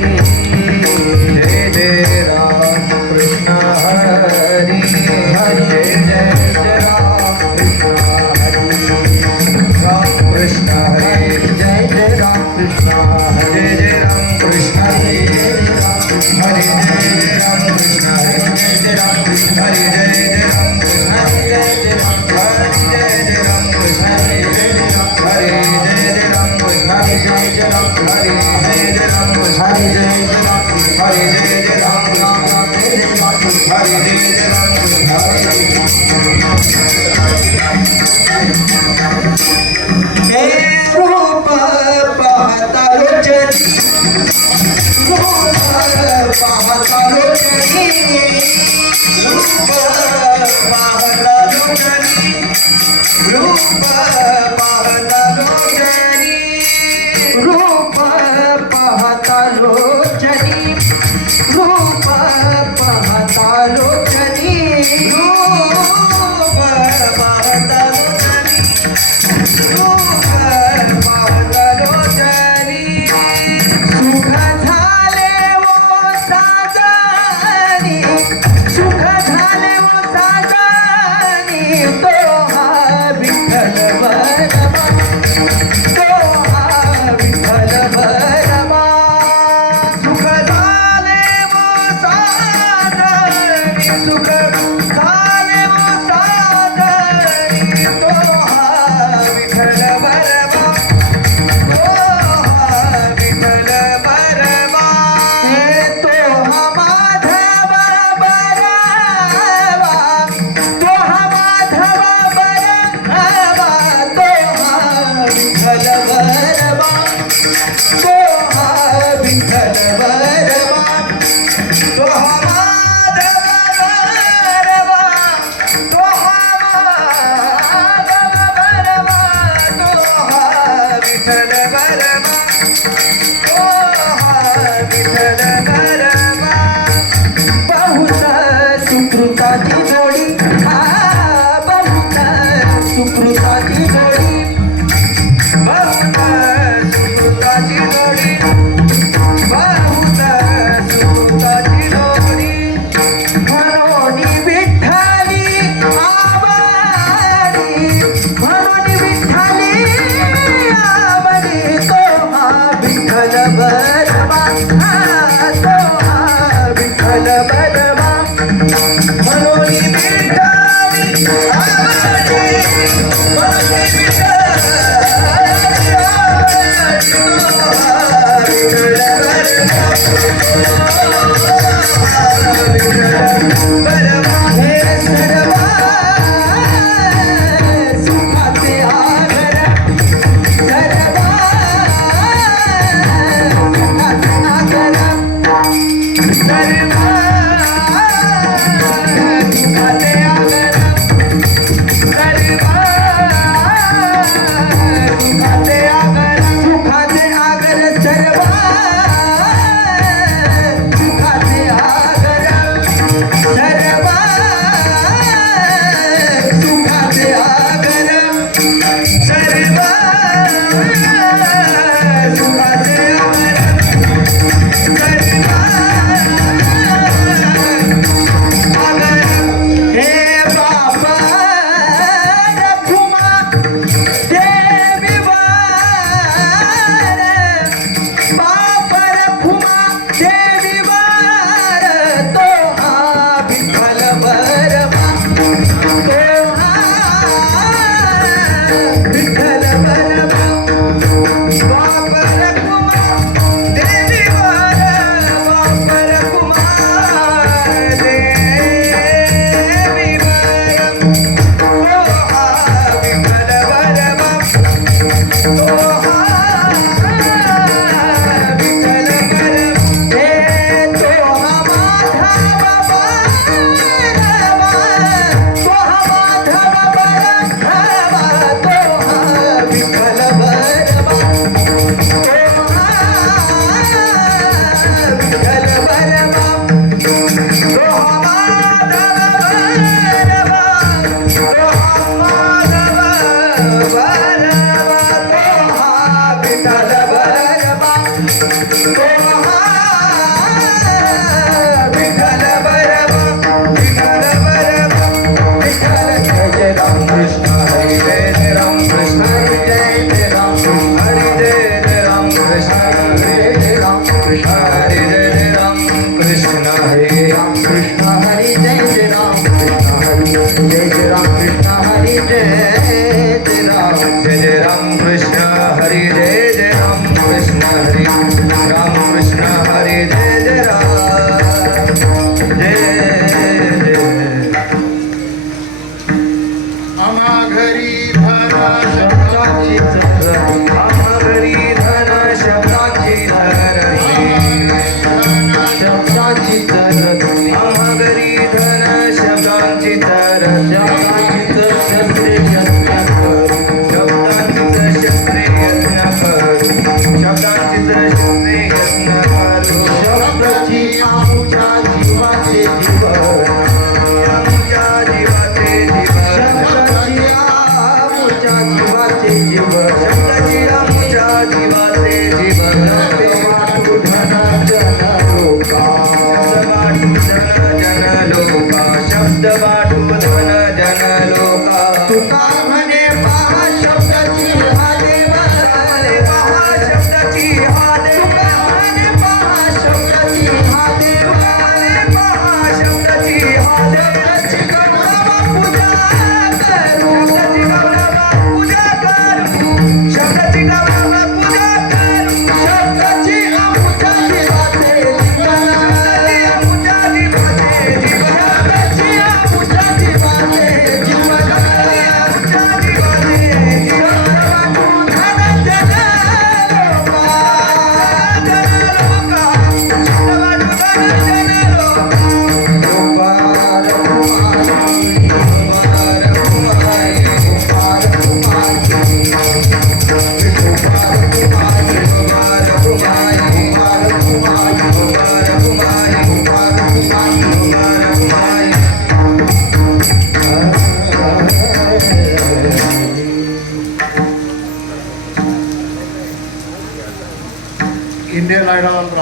जय जय राम कृष्ण हरी हरी जय जय राम कृष्ण हरी जय जय राम कृष्ण हरे जय राम कृष्ण हरे हरे जय राम कृष्ण हरे जय जय राम कृष्ण हरे जय जय राम कृष्ण हरे जय जय राम कृष्ण हरे हरे जय जय राम कृष्ण हरे जय जय राम हरे जय जय राम कृष्ण हरे जय जय राम हरे जय जय राम कृष्ण हरे जय जय राम कृष्ण हरे रूप पाहता रोचनी रूप पाहता रोचनी रूप पाहता रोचनी रूप पाहता रोचनी रूप पाहता रोचनी रूप पाहता रोचनी रूप पाहता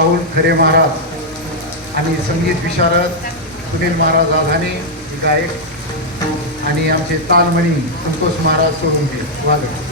राहुल खरे महाराज आणि संगीत विशारद सुनील महाराज आधाने गायक आणि आमचे तालमणी संतोष महाराज सोळुंके वादक.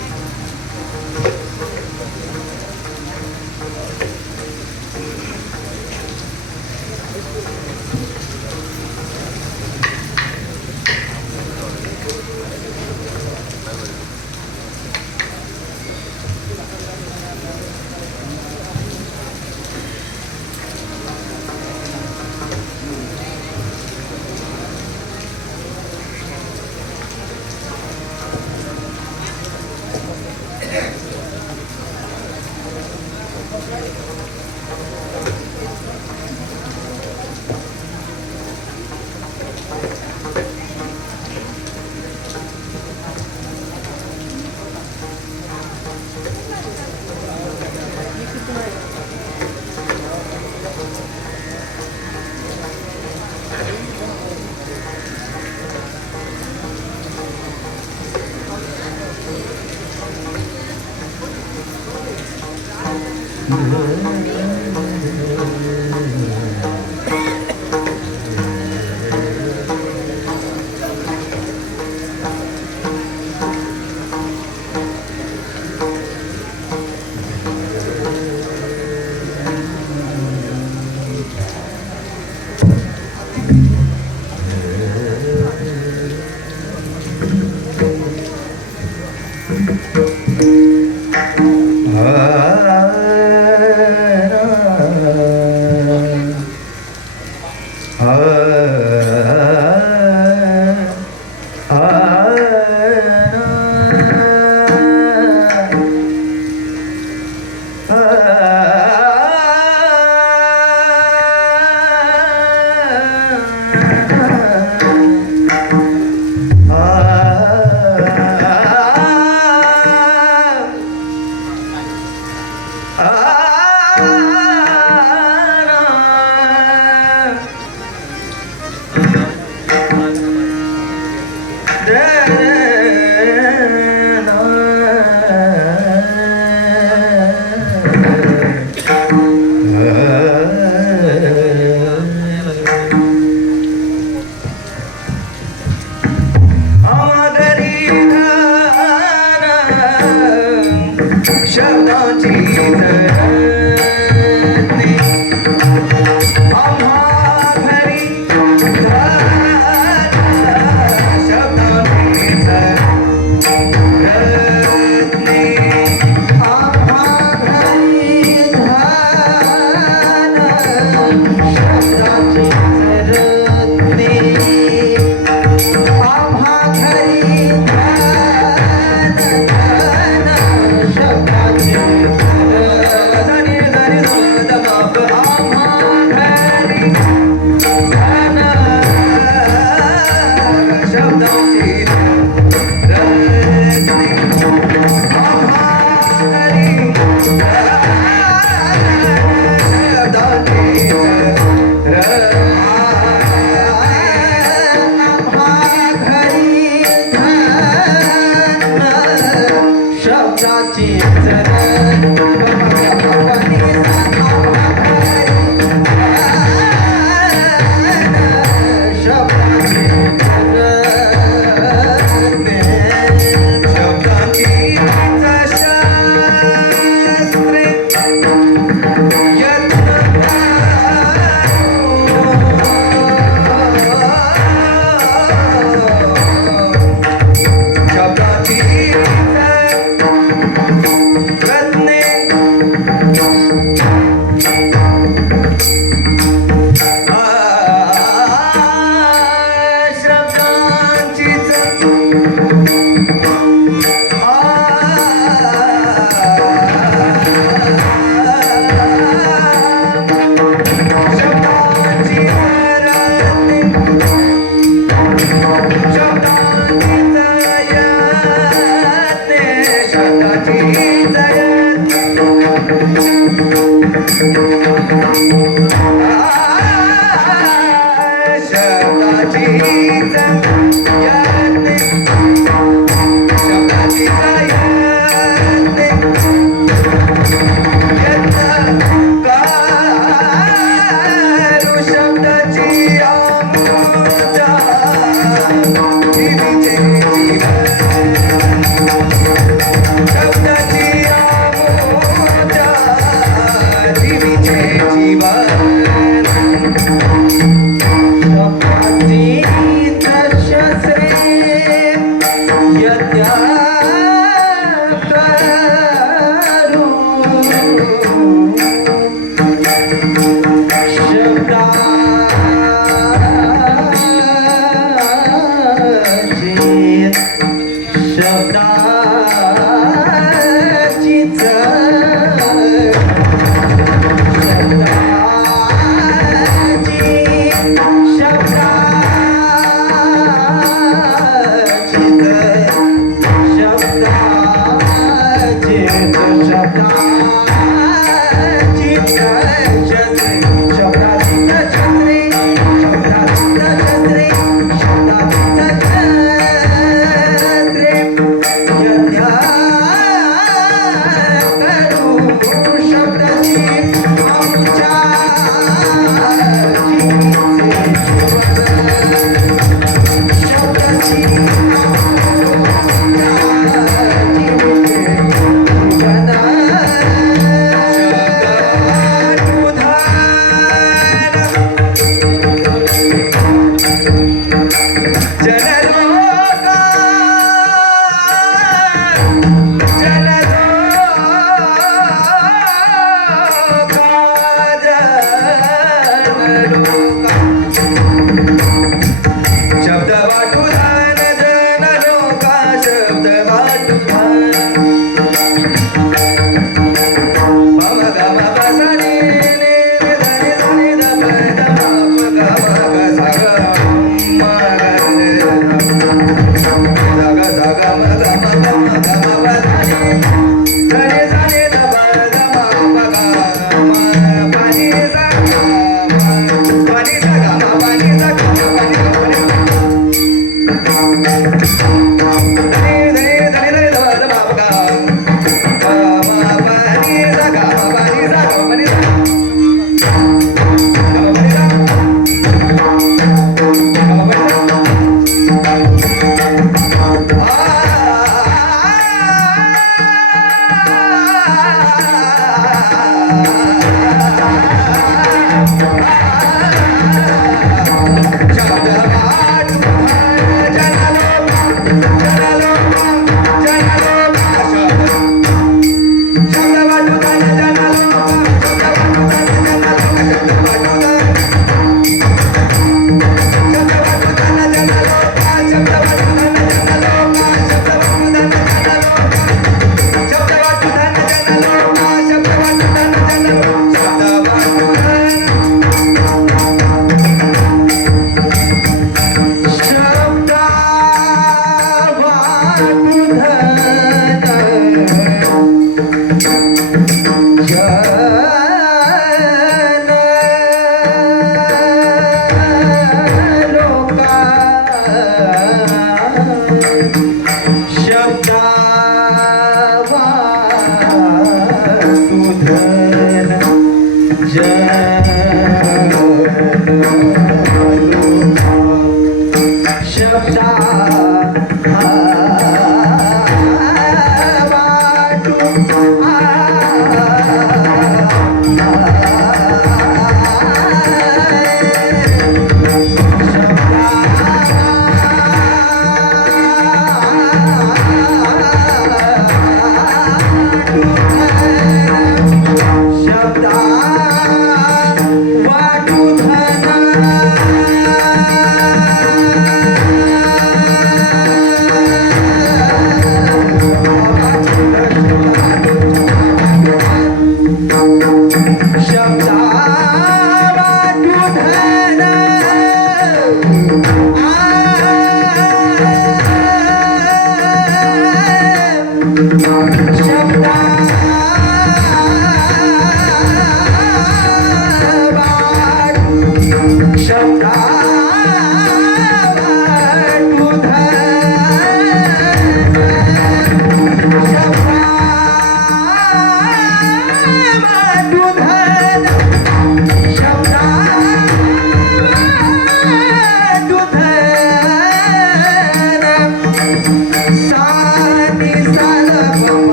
Thank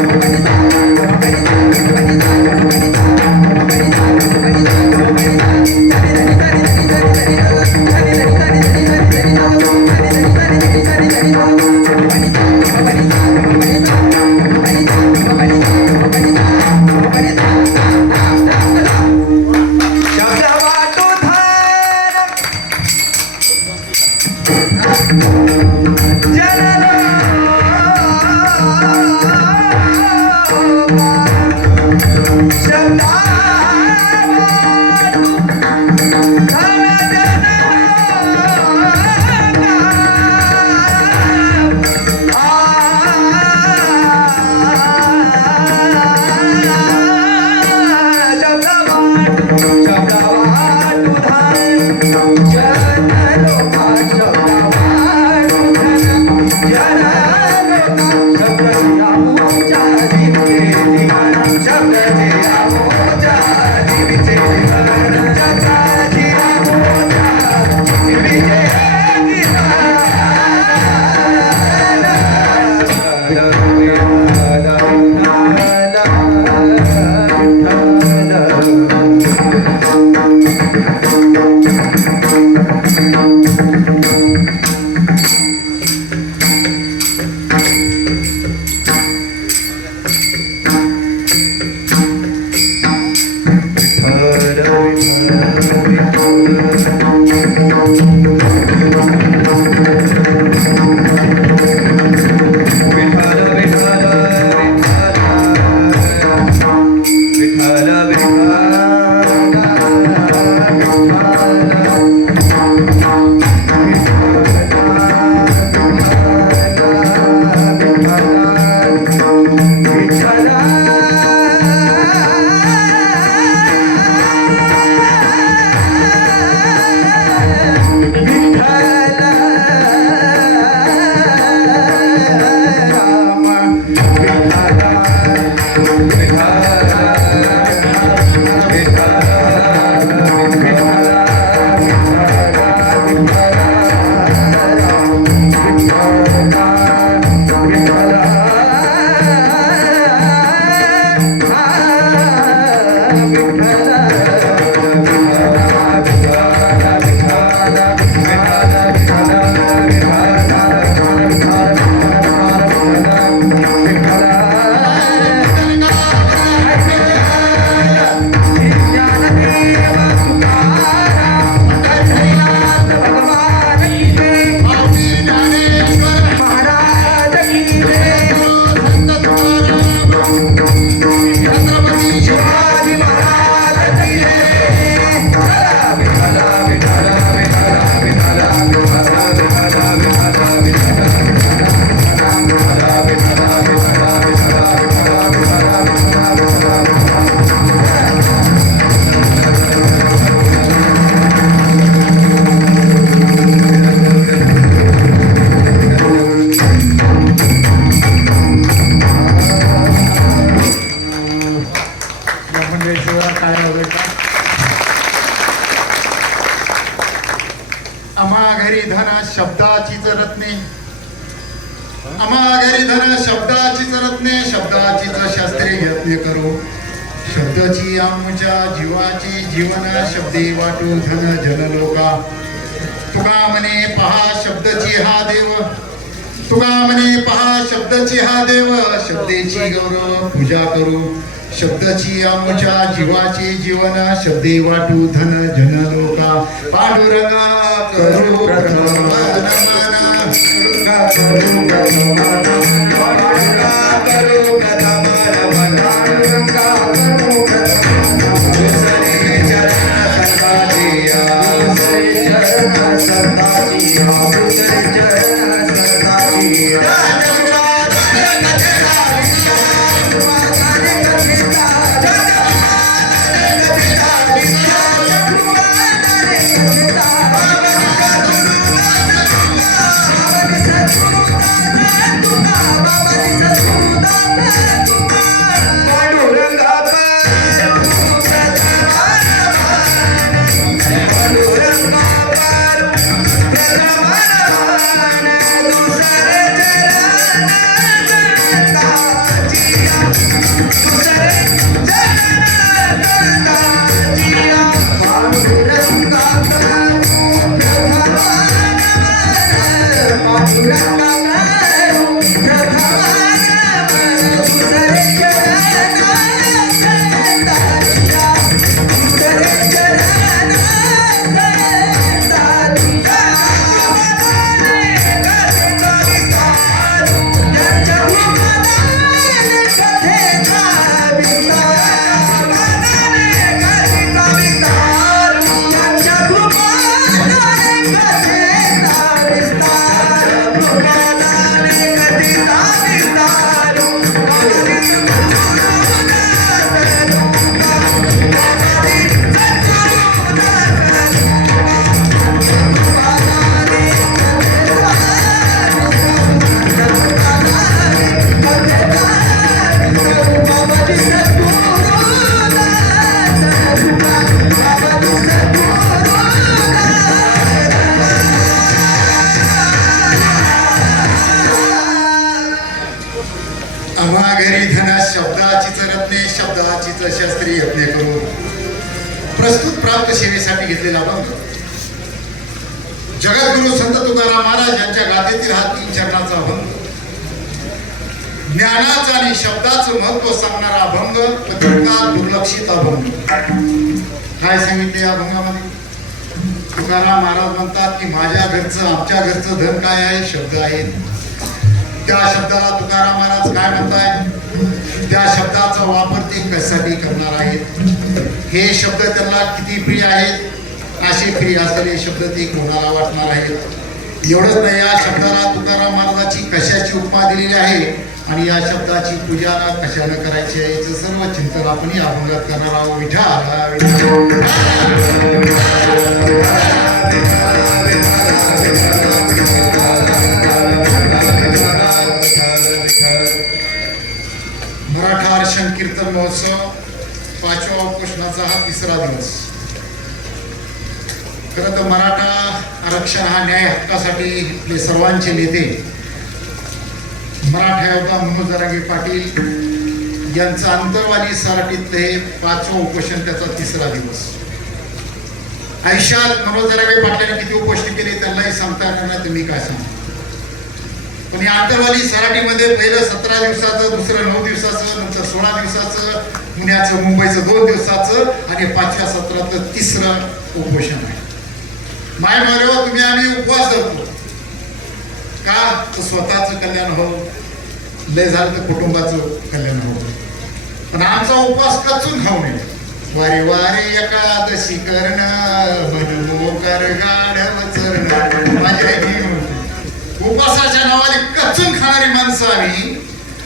you. रत्ने शब्दाचीच शास्त्रे यत्ने करू शब्दाची आमच्या जीवाची जीवन शब्दे वाटू धन जन लोका तुका म्हणे पहा शब्दची हा देव तुका म्हणे पहा शब्दची हा देव शब्देची गौरव पूजा करू शब्दाची आमच्या जीवाची जीवन शब्दे वाटू धन जन लोका पांडुरंगा करू प्रथम नमन करू प्रथम पांडुरंगा करू प्रथम नमन पांडुरंगा करू प्रथम दुसरे चरण संताजिया दुसरे चरण संताजिया दुसरे चरण संताजिया शास्त्रीय यत्ने करू प्रस्तुत प्राप्त सेवेसाठी घेतलेला अभंग जगद्गुरु संत तुकाराम महाराज यांच्या गाथेतील हा 3 चरणाचा अभंग ज्ञानाचा आणि शब्दाचं महत्व सांगणारा अभंग पत्रकार दुर्लक्षित अभंग काय सांगितले या अभंगामध्ये तुकाराम महाराज म्हणतात की माझ्या घरचं आमच्या घरचं धन काय आहे शब्द आहेत त्या शब्दाला तुकाराम महाराज काय म्हणताय त्या शब्दाचा वापर ते कशासाठी करणार आहेत हे शब्द त्यांना किती प्रिय आहेत असे प्रिय असलेले शब्द ते कोणाला वाटणार आहेत एवढंच नाही या शब्दाला तुकाराम महाराजाची कशाची उपमा दिलेली आहे आणि या शब्दाची पूजा कशाला करायची आहे याचं सर्व चिंतन आपण या अभंगात करणार आहोत मराठा आरक्षण कीर्तन महोत्सव 5व्या उपोषणाचा हा 3रा दिवस खरं तर मराठा आरक्षण हा न्याय हक्कासाठी आपले सर्वांचे नेते मराठा योद्धा मनोज जरांगे पाटील यांचं अंतरवाली सराटीतलं हे 5वं उपोषण त्याचा 3रा दिवस आयुष्यात मनोज जरांगे पाटलांनी किती उपोषण केले त्यांनाही सांगता येणार नाही तुम्ही काय सांगता पण या आंतरवाली सराटीमध्ये पहिलं 17 दिवसाचं दुसरं 9 दिवसाचं नंतर 16 दिवसाचं पुण्याचं मुंबईचं 2 दिवसाचं आणि 5व्या सत्राचं 3रं उपोषण आहे माय मारेवर तुम्ही आम्ही उपवास धरतो का तर स्वतःचं कल्याण हो लय झालं तर कुटुंबाचं कल्याण हो पण आमचा उपवास कचून खाऊ नये वारे वारे एकादशी करणं मनमोकर गाढव चरण माझी आई उपासाच्या नावाने कचून खाणारी माणसं आम्ही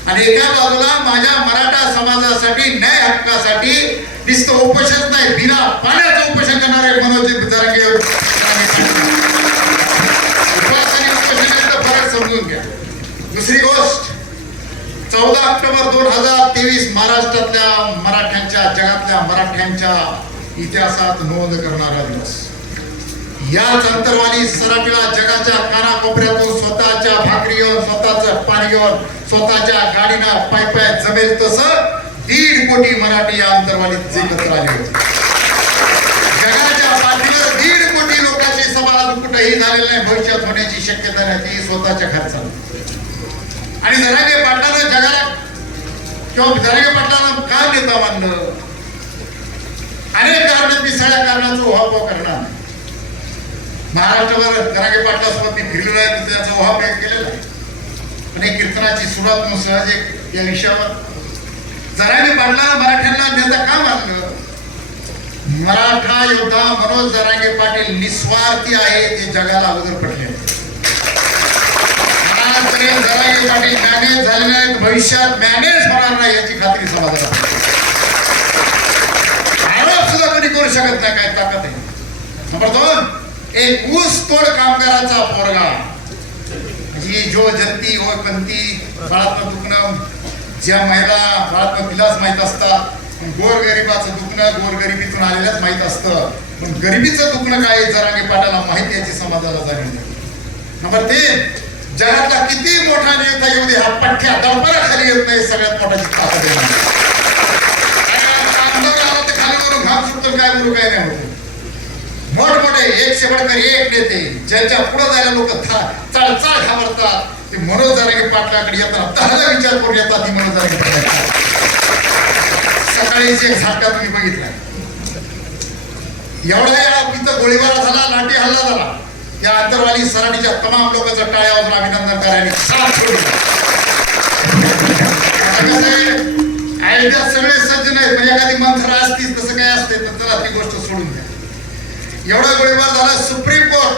आणि एका बाजूला माझ्या मराठा समाजासाठी न्याय हक्कासाठी नुसतं उपोषण नाही बिना पाण्याचं उपोषण करणारे मनोज जरांगे उपवास आणि उपोषणाचा फरक समजून घ्या दुसरी गोष्ट 14 ऑक्टोबर 2023 महाराष्ट्रातल्या मराठ्यांच्या जगातल्या मराठ्यांच्या इतिहासात नोंद करणारा दिवस याच अंतरवाली सराटीला जगाच्या कानाकोपऱ्यातून स्वतःच्या भाकरीवर, स्वतःचं पाणीवर, स्वतःच्या गाडीनं पाय जमेल तसं 1.5 कोटी मराठी या अंतरवालीत एकत्र आले होते. जगाच्या पाठीवर 1.5 कोटी लोकांची सभा अजून कुठेही झालेली नाही, भविष्यात होण्याची शक्यता नाही, ती स्वतःच्या खर्चाने. आणि जरांगे पाटलानं जगाला किंवा जरांगे पाटलानं का नेता मानलं? अनेक कारण, मी सगळ्या कारणाचा उहापोह करणार. महाराष्ट्रभर जरांगे पाटलासोबत मी फिरलो आहे, त्याचा उहापोह केलेला आहे. आणि कीर्तनाची सुरुवात म्हणून सहज एक या विषयावर जरांगे पाटलाला मराठ्यांना नेता का मानलं? मराठा योद्धा मनोज जरांगे पाटील निस्वार्थी आहे ते जगाला अगोदर पटले. जरांगे पाटील मॅनेज झाले नाहीत, भविष्यात मॅनेज होणार नाही याची खात्री समाजाला. आरोप सुद्धा कधी करू शकत नाही, काय ताकद आहे. नंबर 2, एक ऊस तोड कामगाराचा पोरगा, जी जो जनती हो कंती बाळात्मक दुखणं, ज्या महिला बाळात्मक विलास माहीत असतात, गोरगरिबाचं दुखणं गोरगरिबीतून आलेल्याच माहीत असतं, पण गरिबीचं दुखणं काय जरांगे पाटलाला माहिती याची समाजाला जाणीव. नंबर 3, जगातला किती मोठा नेता येऊ दे, हा पठ्ठ्या दडपणाखाली येत नाही, सगळ्यात मोठा ताकद आहे. आमदार आला तर खाली वरून घाम सुटतो, काय बोलू काय नाही होत. मोठमोठे 100 बडकर 1 नेते ज्यांच्या पुढे जायला लोक चळचळ घाबरतात, ते मनोज जरांगे पाटलाकडे येतात, त्याला विचार करून येतात. ती मनोज जरांगे पाटील सकाळीच एक झटका तुम्ही बघितला, एवढा इथं गोळीबार झाला, लाठी हल्ला झाला, या अंतरवाली सराटीच्या तमाम लोकांचं टाळ्या वाजून अभिनंदन करायला साथ सोडलं. सगळे सज्ज नाहीत, म्हणजे एखादी मंत्र असतीच तसं काय असते तर चला ती गोष्ट सोडून द्या. एवढा गोळीबार झाला, सुप्रीम कोर्ट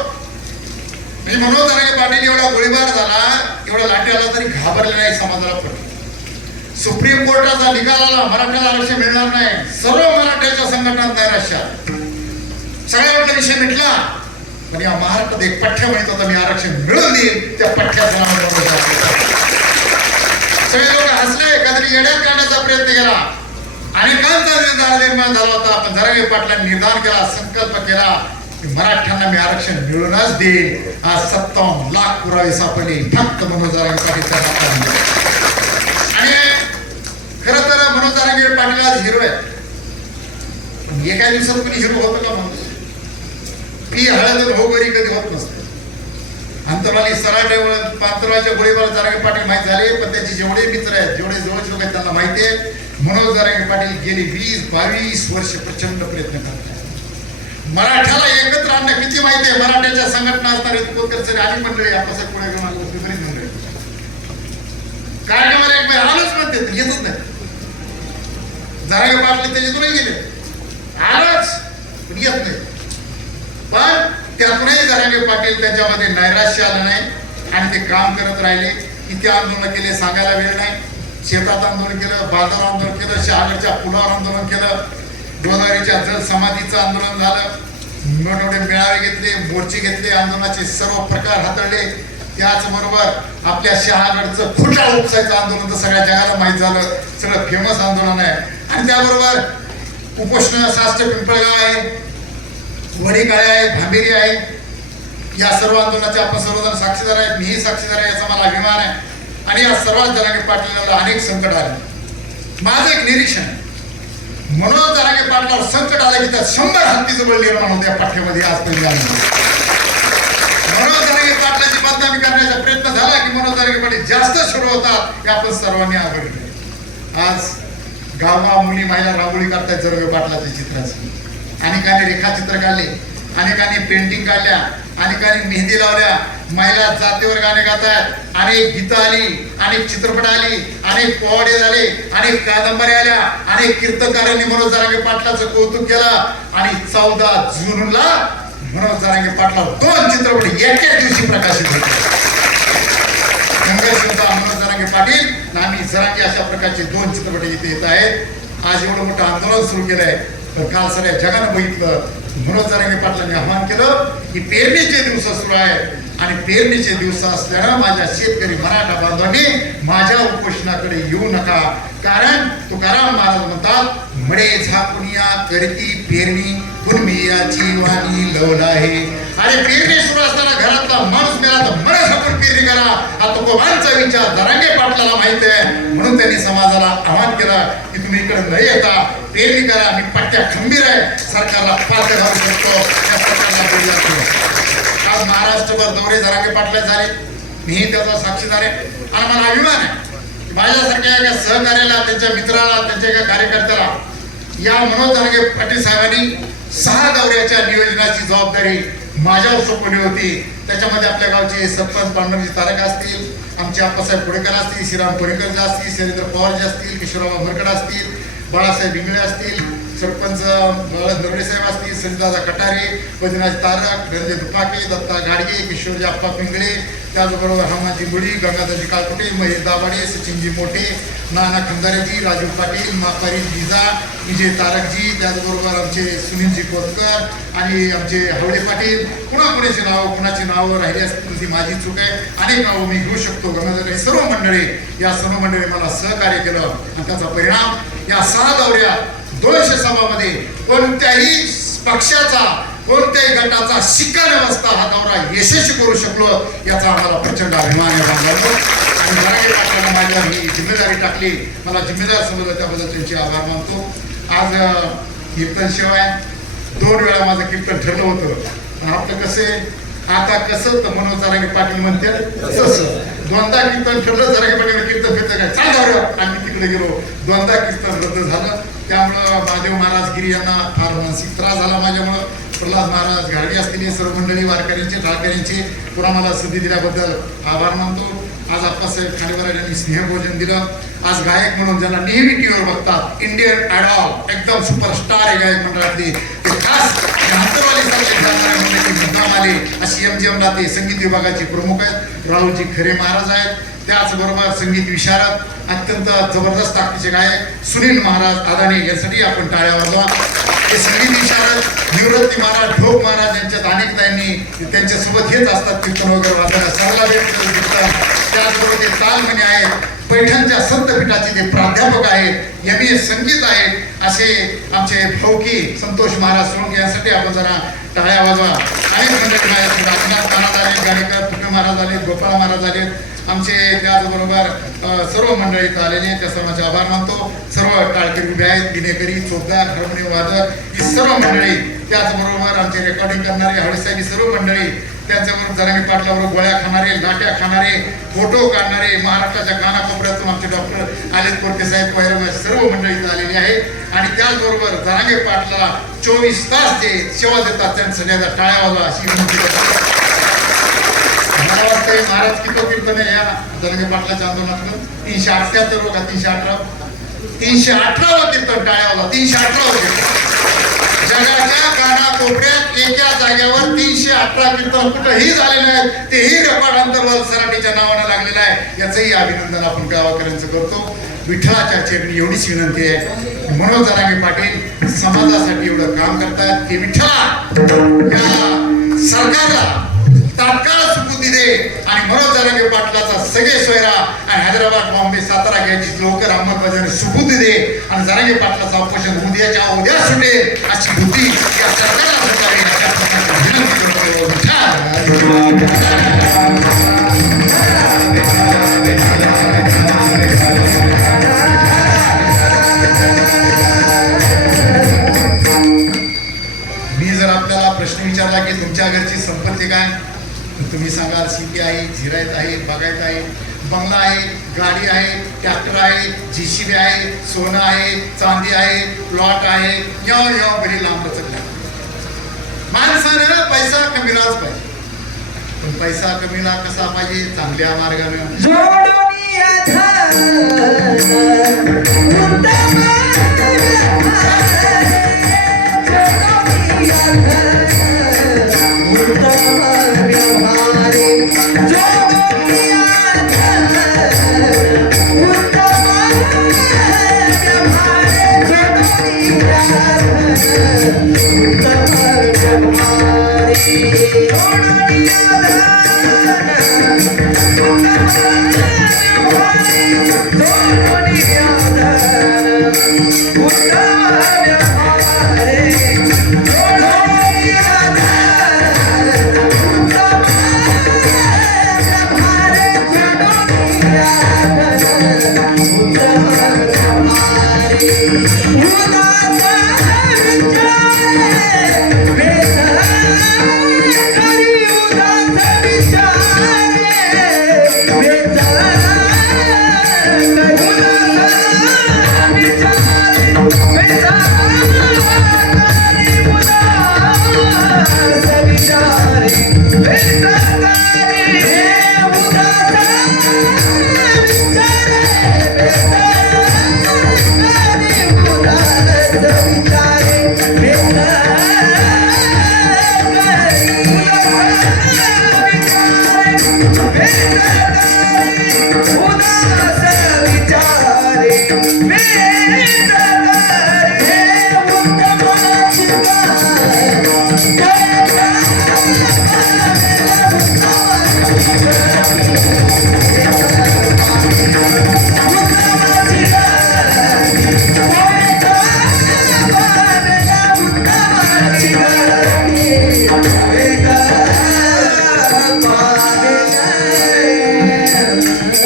म्हणजे मनोज जरांगे पाटील एवढा गोळीबार झाला, एवढा लाठी आला तरी घाबरले नाही, समाजाला पडलं. सुप्रीम कोर्टाचा निकाल आला, मराठ्याला आरक्षण मिळणार नाही, सर्व मराठ्याच्या संघटनांत नैराश्य, सगळ्या विषय मिटला. पण या महाराष्ट्रात एक पठ्ठ्या म्हणत होता, मी आरक्षण मिळवून देईल, त्या पठ्ठ्याचं नाव सगळे लोक हसले, काहीतरी येड्यात काढण्याचा प्रयत्न केला. अनेकांचा निर्धार झाला होता, पण जरांगे पाटलांनी निर्धार केला, संकल्प केला की मराठ्यांना मी आरक्षण मिळूनच देईल. आज 57 लाख पुरावे सापडले फक्त मनोज जरांगे पाटीलच्या हातात. आणि खरं तर मनोज जरांगे पाटील आज हिरो आहे, पण एका दिवसात कोणी हिरो होतं का? म्हणून ती हळद हो घरी कधी होत नसते. अंतरवाली सराट्यावर पांतरवाच्या गोळीबार जरांगे पाटील माहिती झाले, पण त्याचे जेवढे मित्र आहेत, जेवढे जवळचे लोक आहेत, त्यांना माहिती आहे मनोज जरांगे पाटील गेली 20-22 वर्ष प्रचंड प्रयत्न करतात. मराठ्याला एकत्र आणणं किती माहिती आहे. मराठ्याच्या संघटना असणारे कोतकर आली मंडळी आपल्या पुढे घेऊन आलो, बरीच मंडळी कार्यक्रमाला एक आलोच म्हणते, येतच नाही. जरांगे पाटील त्याच्यातूनही गेले, आलोच पण येत नाही. पण त्यातूनही जरांगे पाटील त्यांच्यामध्ये नैराश्य आलं नाही आणि ते काम करत राहिले. किती आंदोलन केले सांगायला वेळ नाही. शेतात आंदोलन केलं, बाजार आंदोलन केलं, शहागडच्या पुलावर आंदोलन केलं, गोदावरीच्या जल समाधीचं आंदोलन झालं, मोठमोठे मेळावे घेतले, मोर्चे घेतले, आंदोलनाचे सर्व प्रकार हाताळले. त्याचबरोबर आपल्या शहागडचं खुटा उपसायचं आंदोलन तर सगळ्या जगाला माहीत झालं, सगळं फेमस आंदोलन आहे. आणि त्याबरोबर उपोषण साष्ट पिंपळगाव आहे, वडीकाळे आहे, भांबेरी आहे, या सर्व आंदोलनाचे आपण सर्वजण साक्षीदार आहेत. मीही साक्षीदार आहे, याचा मला अभिमान आहे. आणि या सर्वात जरांगे पाटलांना अनेक संकट आले. माझं एक निरीक्षण आहे, मनोज जरांगे पाटलावर संकट आलं की त्यात 100 हत्तीचं बळ निर्माण होते. या पाठ्यामध्ये आज पहिली मनोज जरांगे पाटलाची बदनामी करण्याचा प्रयत्न झाला की मनोज जरांगे पाटील जास्त सुरू होतात, हे आपण सर्वांनी आवडले. आज गावा मुली महिला रांगोळी करतायत जरांगे पाटलाच्या चित्राची, अनेकांनी रेखाचित्र काढले, अनेकांनी पेंटिंग काढल्या, अनेकांनी मेहंदी लावल्या, महिला जातीवर गाणे गातायत, अनेक गीतं आली, अनेक चित्रपट आली, अनेक पोवाडे झाले, अनेक कादंबऱ्या आल्या, अनेक कीर्तनकारांनी मनोज जरांगे पाटलाचं कौतुक केलं. आणि 14 जूनला मनोज जरांगे पाटलावर 2 चित्रपट एकाच दिवशी प्रकाशित होते. संघर्ष मनोज जरांगे पाटील आम्ही जरांगे अशा प्रकारचे 2 चित्रपट इथे येत आहेत. आज एवढं मोठं आंदोलन सुरू केलंय, तर काल सगळ्या जगानं बघितलं मनोज जरांगे पाटलांनी आव्हान केलं की पेरणीचे दिवस सुरू आहेत आणि पेरणीचे दिवस असल्यानं माझ्या शेतकरी मराठा बांधवांनी माझ्या उपोषणाकडे येऊ नका. कारण तुकाराम महाराज म्हणतात, मडे झाकुनिया करती पेरणी कुणबियाची वाणी लवला आहे. आणि पेरणी सुरू असताना घरातला माणूस मेला तर मन झाकून पेरणी करा हा तुकोबांचा विचार जरांगे पाटलाला माहित आहे. म्हणून त्यांनी समाजाला आवाहन केलं की तुम्ही इकडे न येता पेरणी करा. मी पट्ट्या खंबीर आहे, सरकारला पात्र घालू शकतो, या सरकारला बोलला असतो. आज महाराष्ट्रभर दौरे जरांगे पाटला झाले, मीही त्याचा साक्षीदार आहे. आणि मला अभिमान आहे माझ्यासारख्या एका सहकार्याला, त्यांच्या मित्राला, त्यांच्या एका कार्यकर्त्याला या मनोज जरांगे पाटील साहेबांनी 6 दौऱ्याच्या नियोजनाची जबाबदारी माझ्यावर सोपवली होती. त्याच्यामध्ये आपल्या गावचे सरपंच पांडुरंगजी तारक असतील, आमचे आप्पासाहेब पुडेकर असतील, श्रीराम परिकर असतील, शैलेंद्र पवार असतील, किशोरराव मरकड असतील, बाळासाहेब इंगळे असतील, सरपंच नरडे साहेब असतील, संजयदादा कटारे, वैजनाथ तारक, धनंजय दुपाके, दत्ता गाडगे, किशोरजी आप्पा पिंगळे, त्याचबरोबर हनुमानजी मुळी, गंगाधरजी काळकुटे, महेश दाभाडे, सचिनजी मोठे, नाना खंदारेजी, राजू पाटील, मापारी जिजा, विजय तारकजी, त्याचबरोबर आमचे सुनीलजी कोतकर आणि आमचे हावडे पाटील. कुणाची नावं राहिली असतील ती माझी चूक आहे. अनेक नावं मी घेऊ शकतो. गंगाधर सर्व मंडळी, या सर्व मंडळी मला सहकार्य केलं आणि त्याचा परिणाम या 6 दौऱ्यात 200 सभामध्ये कोणत्याही पक्षाचा, कोणत्याही गटाचा शिक्का न बसता हा दौरा यशस्वी करू शकलो, याचा आम्हाला प्रचंड अभिमान आहे बांधवांनो. आणि जरांगे पाटलांना माझ्या ही जिम्मेदारी टाकली, मला जिम्मेदार समजलं, त्याबद्दल त्यांचे आभार मानतो. आज कीर्तन शिवाय 2 वेळा माझं कीर्तन ठरलं होतं. आपलं कसं आता कसं तर मनोज जरांगे पाटील म्हणते तसं 2दा कीर्तन ठरलं. जरांगे पाटील कीर्तन फिरतं काय चाल दौऱ्यावर, आम्ही तिकडे गेलो. 2दा कीर्तन रद्द झालं. त्यामुळं महादेव महाराज गिरी यांना फार मानसिक त्रास झाला माझ्यामुळं. प्रल्हाद महाराज घाडगे असतील, हे सर्व मंडळी वारकऱ्यांचे, ठाकऱ्यांचे पुन्हा मला संधी दिल्याबद्दल आभार मानतो. आज आप्पासाहेब खांडेकर यांनी स्नेहभोजन दिलं. आज गायक म्हणून ज्यांना नेहमी टीव्हीवर बघतात, इंडियन आयडॉल एकदम सुपरस्टार आहे गायक मंडळातली, ते खास मुद्दाम आले अशी MGM ला ते संगीत विभागाचे प्रमुख आहेत. राहुलजी खरे महाराज आहेत. त्याचबरोबर संगीत विशारद अत्यंत जबरदस्त ताकदीचे गायक सुनील महाराज अदानी, यासाठी आपण टाळ्या वाजवा. हे संगीत विशारद निवृत्ती महाराज, ढोक महाराज यांच्यात अनेकदा यांनी त्यांच्यासोबत हेच असतात कीर्तन वगैरे वाजायला, सरला कीर्तन. त्याचबरोबर ते तालमणी आहेत, पैठणच्या संतपीठाचे ते प्राध्यापक आहेत, MA संगीत आहेत, असे आमचे भाऊकी संतोष महाराज सोळंके, यासाठी आपण जरा टाळ्या वाजवा. अनेक मंडळी आहेत, रामनाथ महाराज आले, गाडेकर तुके महाराज आले, गोपाळ महाराज आले, आमचे त्याचबरोबर सर्व मंडळी इथं आलेले, त्या सर्वांचे आभार मानतो. सर्व टाळकरी उभे आहेत, गिनेकरी, चोपदार, हार्मोनियम वादक, ही सर्व मंडळी, त्याचबरोबर आमचे रेकॉर्डिंग करणारे हळसाहेब, ही सर्व मंडळी, त्यांच्याबरोबर जरांगे पाटलाबरोबर गोळ्या खाणारे, लाट्या खाणारे, फोटो काढणारे, महाराष्ट्राच्या कानाकोपऱ्यातून आमचे डॉक्टर आलेत कोरके साहेब, पैरव, सर्व मंडळी इथं आलेली आहे. आणि त्याचबरोबर जरांगे पाटलाला 24 तास ते सेवा देतात, त्यांच्या सगळ्याचा टाळ्या वाजवा अशी विनंती करतो. मला वाटतं महाराज किती कीर्तन आहे या जरांगे पाटलाच्या आंदोलनातलं 378 का 318 कीर्तन, टाळ्या वाजवा. 318 जगाच्या कानाकोपऱ्यात एका जागेवर 318 कीर्तन कुठंही झालेले आहेत, तेही रेकॉर्ड अंतर्गत सराटीच्या नावानं लागलेलं आहे. याचंही अभिनंदन आपण गावाकऱ्यांचं करतो. विठ्ठलाच्या चरणी एवढीच विनंती आहे, मनोज जरांगे पाटील समाजासाठी एवढं काम करतात की विठ्ठला या सरकारला तात्काळ सुपूर्दी दे आणि मनोज जरांगे पाटलाचा सगळे सोयरा आणि हैदराबाद, बॉम्बे, सातारा घ्यायची लवकर अंमलबजावणी सुपूर्दी दे आणि जरांगे पाटलाचं ऑपरेशन उद्याच्या उद्या सुटेल अशी बुद्धी या सरकारला सुटावी, अशा प्रकारची विनंती करतो. मी जर आपल्याला प्रश्न विचारला की तुमच्या घरची संपत्ती काय, तुम्ही सांगाल शेती आहे, जिरायत आहे, बागायत आहे, बंगला आहे, गाडी आहे, ट्रॅक्टर आहे, JCB आहे, सोनं आहे, चांदी आहे, प्लॉट आहे, या घरी लांब रचकल्या. माणसानं पैसा कमीलाच पाहिजे, पण पैसा कमीला कसा पाहिजे, चांगल्या मार्गानं.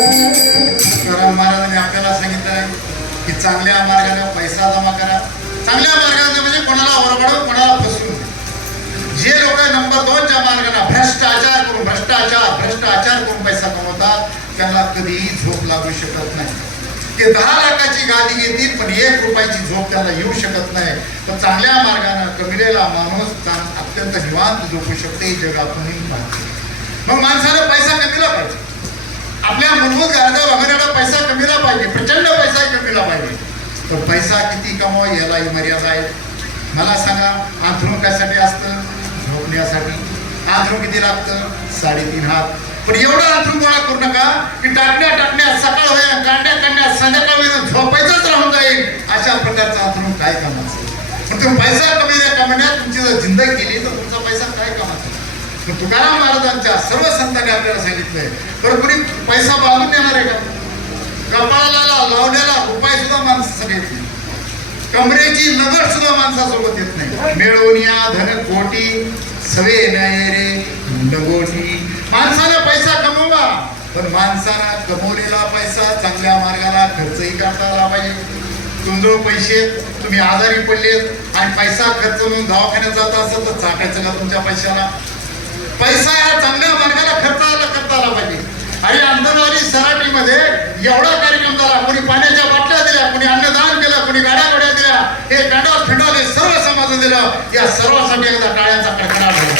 तुकाराम महाराजांनी आपल्याला सांगितलं आहे की चांगल्या मार्गाने पैसा जमा करा. चांगल्या मार्गाने म्हणजे कोणाला ओरबाडून कोणाला फसवून. जे लोक नंबर 2च्या मार्गाने भ्रष्टाचार करून पैसा कमवतात त्यांना कधीही झोप लागू शकत नाही. ते 10 लाखाची गादी घेतील पण 1 रुपयाची झोप त्यांना येऊ शकत नाही. पण चांगल्या मार्गाने कमिलेला माणूस अत्यंत निवांत झोपू शकते. जग आपणही पाहतो. मग माणसाला पैसा कमीला पाहिजे. आपल्या मूलभूत गरजा भागवण्याला पैसा कमीला पाहिजे. प्रचंड पैसा कमीला पाहिजे. तर पैसा किती कमवा यालाही मर्यादा आहे. मला सांगा अंथरूण कशासाठी असतं? झोपण्यासाठी. अंथरूण किती लागतं? 3.5 हात. पण एवढं अंथरूण गोळा करू नका की टाकण्यात सकाळ होईल काढण्यात संध्याकाळ होईल झोपायचंच राहून जाईल. अशा प्रकारचं अंथरूण काय कामाचं? पण तुम्ही पैसा कमवण्यात तुमची जर जिंदगी केली तर तुमचा पैसा काय कामाचा? तुकाराम महाराजांच्या सर्व संतांनी आपल्याला सांगितलंय. बरं कुणी पैसा बांधून देणार आहे का? कपाळाला लावण्याला रुपये सुद्धा माणसासाठी येत नाही. कमरेची नजर सुद्धा माणसासोबत येत नाही. मिळवून धन कोटी सवे नाही रे मुंडगोटी. माणसाने पैसा कमवा पण माणसाला कमवलेला पैसा चांगल्या मार्गाला खर्चही करता आला पाहिजे. तुमजवळ पैसे तुम्ही आजारी पडलेत आणि पैसा खर्च म्हणून दवाखान्यात जात असेल तर चाटायचं का तुमच्या पैशाला? पैसा या चांगल्या मार्गाला खर्च करता आला पाहिजे. आणि अंधनवाडी सराटीमध्ये एवढा कार्यक्रम झाला. कोणी पाण्याच्या बाटल्या दिल्या, कोणी अन्नदान केलं, कोणी गाड्या गोड्या दिल्या. हे गाडा फिंडवले सर्व समाज दिलं. या सर्वांसाठी एकदा टाळ्यांचा कडकडाट झाला.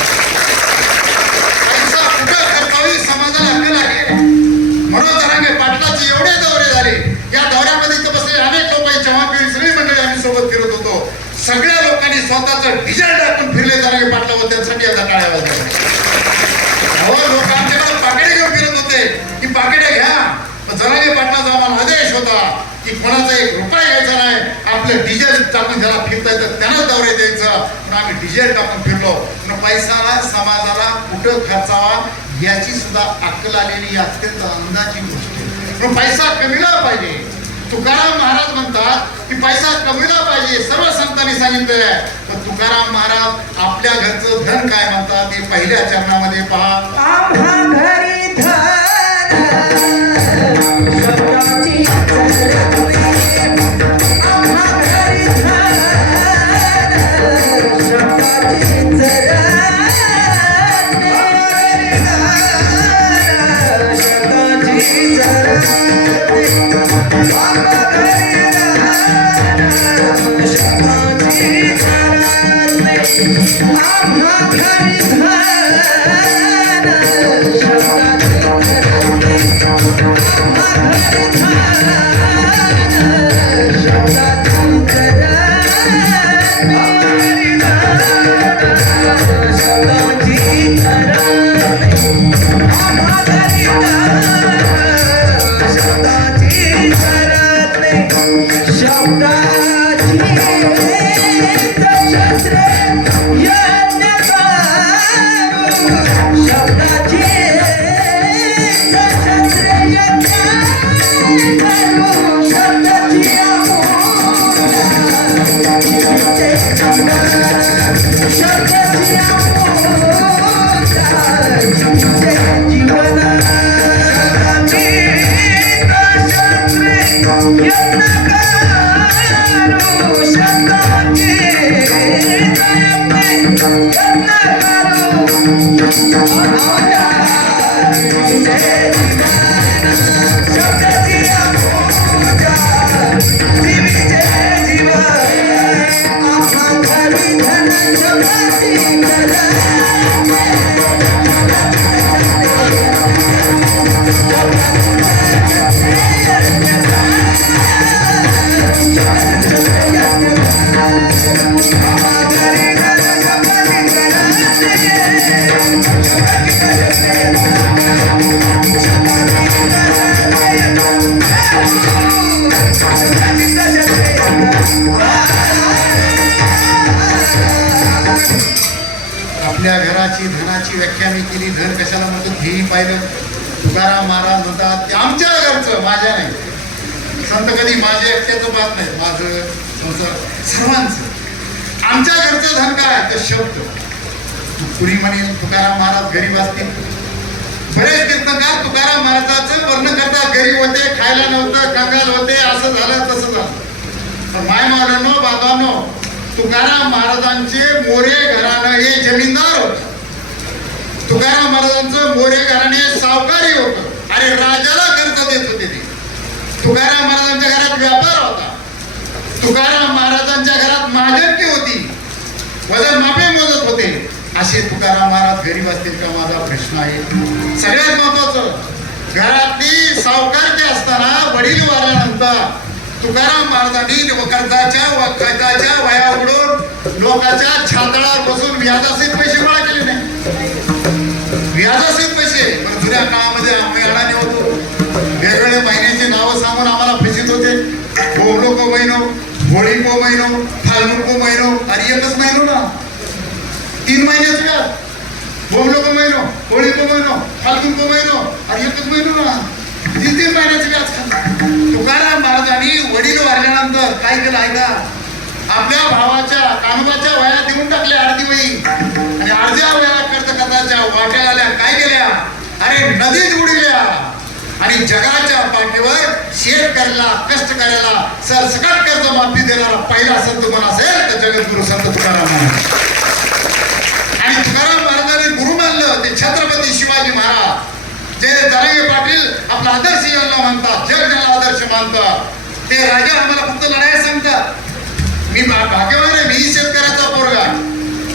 पैसा कुठं खर्चावी समाजाला अक्कल आहे. म्हणून जरांगे पाटलाचे एवढे दौरे झाले. या दौऱ्यामध्ये इथं बसलेले अनेक लोक चव्हाण सगळी मंडळी आम्ही सोबत फिरत होतो. सगळ्या लोकांनी स्वतःचं डिझेल टाकून फिरले जरांगे पाटलावर. त्यांच्यासाठी एकदा टाळ्या वाजवल्या. लोक आमच्याकडे पाकिटे घेऊन फिरत होते की पाकिटे घ्या. जरांगे पाटलाचा आम्हाला आदेश होता की कोणाचा 1 रुपया घ्यायचा नाही. आपलं डिझेल टाकून ज्याला फिरता येतं त्यानंच दौरे द्यायचं. पण आम्ही डिझेल टाकून फिरलो. पण पैसा समाजाला कुठं खर्चावा याची सुद्धा अक्कल आलेली अत्यंत अंदाची गोष्ट आहे. पण पैसा कमीला पाहिजे. तुकाराम महाराज म्हणतात की पैसा कमीला पाहिजे. सर्व संतांनी सांगितलंय. पण तुकाराम महाराज आपल्या घरचं धन काय म्हणतात ते पहिल्या चरणामध्ये पहा. आम्हा घरी धन शब्दाची चरणी. आम्हा घरी धन शब्दाची चरणी. शब्दाची जीवन करू शब्दाची यत्न करू शब्दाची पूजा जीवीचे जीव आम्हा घरी धन शब्दाची कला आपल्या घराची धनाची व्याख्या मी केली. धन कशाला म्हणतो हेही पाहिलं. तुकाराम महाराज म्हणतात ते आमच्या घरचं, माझ्या नाही. संत कधी माझ्या एकट्याचं पाहत नाही, माझं तुमचं सर्वांचं. आमच्या घरचं धन काय तर शब्द. पुरी म्हणेल तुकाराम महाराज गरीब असतील. बरेच कीर्तनकार तुकाराम महाराजांचं वर्णन करतात. गरीब होते, खायला नव्हतं, कंगाल होते, असं झालं तसं झालं. पण माय मावळ्यांनो बाबांनो, तुकाराम महाराजांचे मोरे घराणं हे जमीनदार होत. तुकाराम महाराजांचं मोरे घराणे सावकारी होतं. अरे राजाला कर्ज देत होते ते. तुकाराम महाराजांच्या घरात व्यापार होता. तुकाराम महाराजांच्या घरात महाजनकी होती. वजन मापे मोजत होते. असे तुकाराम महाराज गरीब असतील का माझा प्रश्न आहे. सगळ्यात महत्वाचं, घरातली सावकारकी असताना वडील वारल्यानंतर तुकाराम महाराजांनी कर्जाच्या वया उडून लोकांच्या छातळावर बसून व्याजासहित पैसे गोळा केले नाही. व्याजासहित पैसे. पण जुन्या काळामध्ये आम्ही अडाणी होतो. वेगवेगळ्या महिन्याची नावं सांगून आम्हाला फसित होते. बोमलो को महिनो, होळी को महिनो, फाल्गुन को महिनो. अरे एकच महिनो ना, 3 महिन्याचं व्याज. बोमलो को महिनो, होळी को महिनो, फाल्गुन को महिनो. अरे एकच महिनो ना, 3 महिन्याचं व्याज खाल्लं. तुकाराम महाराजांनी वडील वारल्यानंतर काय केलं ऐका, आपल्या भावाच्या कानोबाच्या वया देऊन टाकल्या अर्धी वही आणि अर्ध्या वया कर्जकर्त्याच्या वाट्या आल्या. काय केल्या, अरे नदीत उडविल्या. आणि जगाच्या पाठीवर शेतकऱ्याला, कष्टकऱ्याला सरसकट कर्ज माफी देणारा पहिला संत कोण असेल तर जगद्गुरु संत तुकाराम महाराज. आणि तुकाराम महाराजांनी गुरु मानलं ते छत्रपती शिवाजी महाराज. जे जरांगे पाटील आपला आदर्श यांना म्हणतात, जग ज्याला आदर्श मानतात, ते राजा आम्हाला फक्त लढाया सांगतात. मी भाग्यवान आहे, मी शेतकऱ्याचा पोरगा.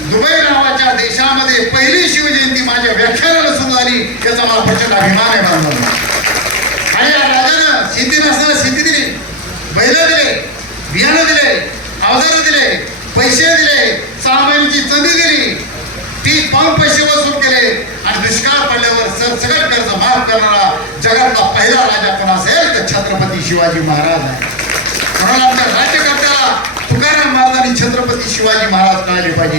दुबई नावाच्या देशामध्ये पहिली शिवजयंती माझ्या व्याख्यानाला सुरू झाली, याचा मला प्रचंड अभिमान आहे बांधवांनो. आणि या राजानं शेती नसताना शेती दिली, बैल दिले, बियाणं दिले, अवजारं दिले, पैसे दिले, 6 महिन्याची चंदी दिली, पीक पाहून पैसे वसूल केले. आणि दुष्काळ पडल्यावर सरसकट कर्ज माफ करणारा जगातला पहिला राजा कोण असेल तर छत्रपती शिवाजी महाराज आहे. म्हणून आमच्या राज्यकर्त्याला तुकाराम महाराजांनी छत्रपती शिवाजी महाराज कळले पाहिजे.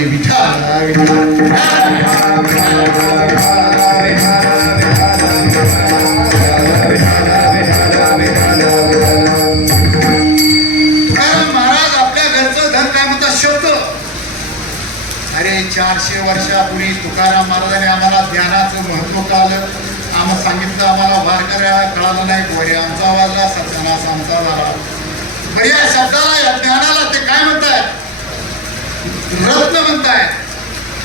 तुकाराम महाराज आपल्या घरचं धन काय म्हणतात शब्द. अरे 400 वर्षापूर्वी तुकाराम महाराजांनी आम्हाला ज्ञानाचं महत्व कळलं. आम्हाला सांगितलं, आम्हाला वारकऱ्याला कळालं नाही. गोऱ्यांचा वाजला, सत्यानाश आमचा झाला. बरं या शब्दाला, या ज्ञानाला ते काय म्हणतायत, रत्न म्हणतायत.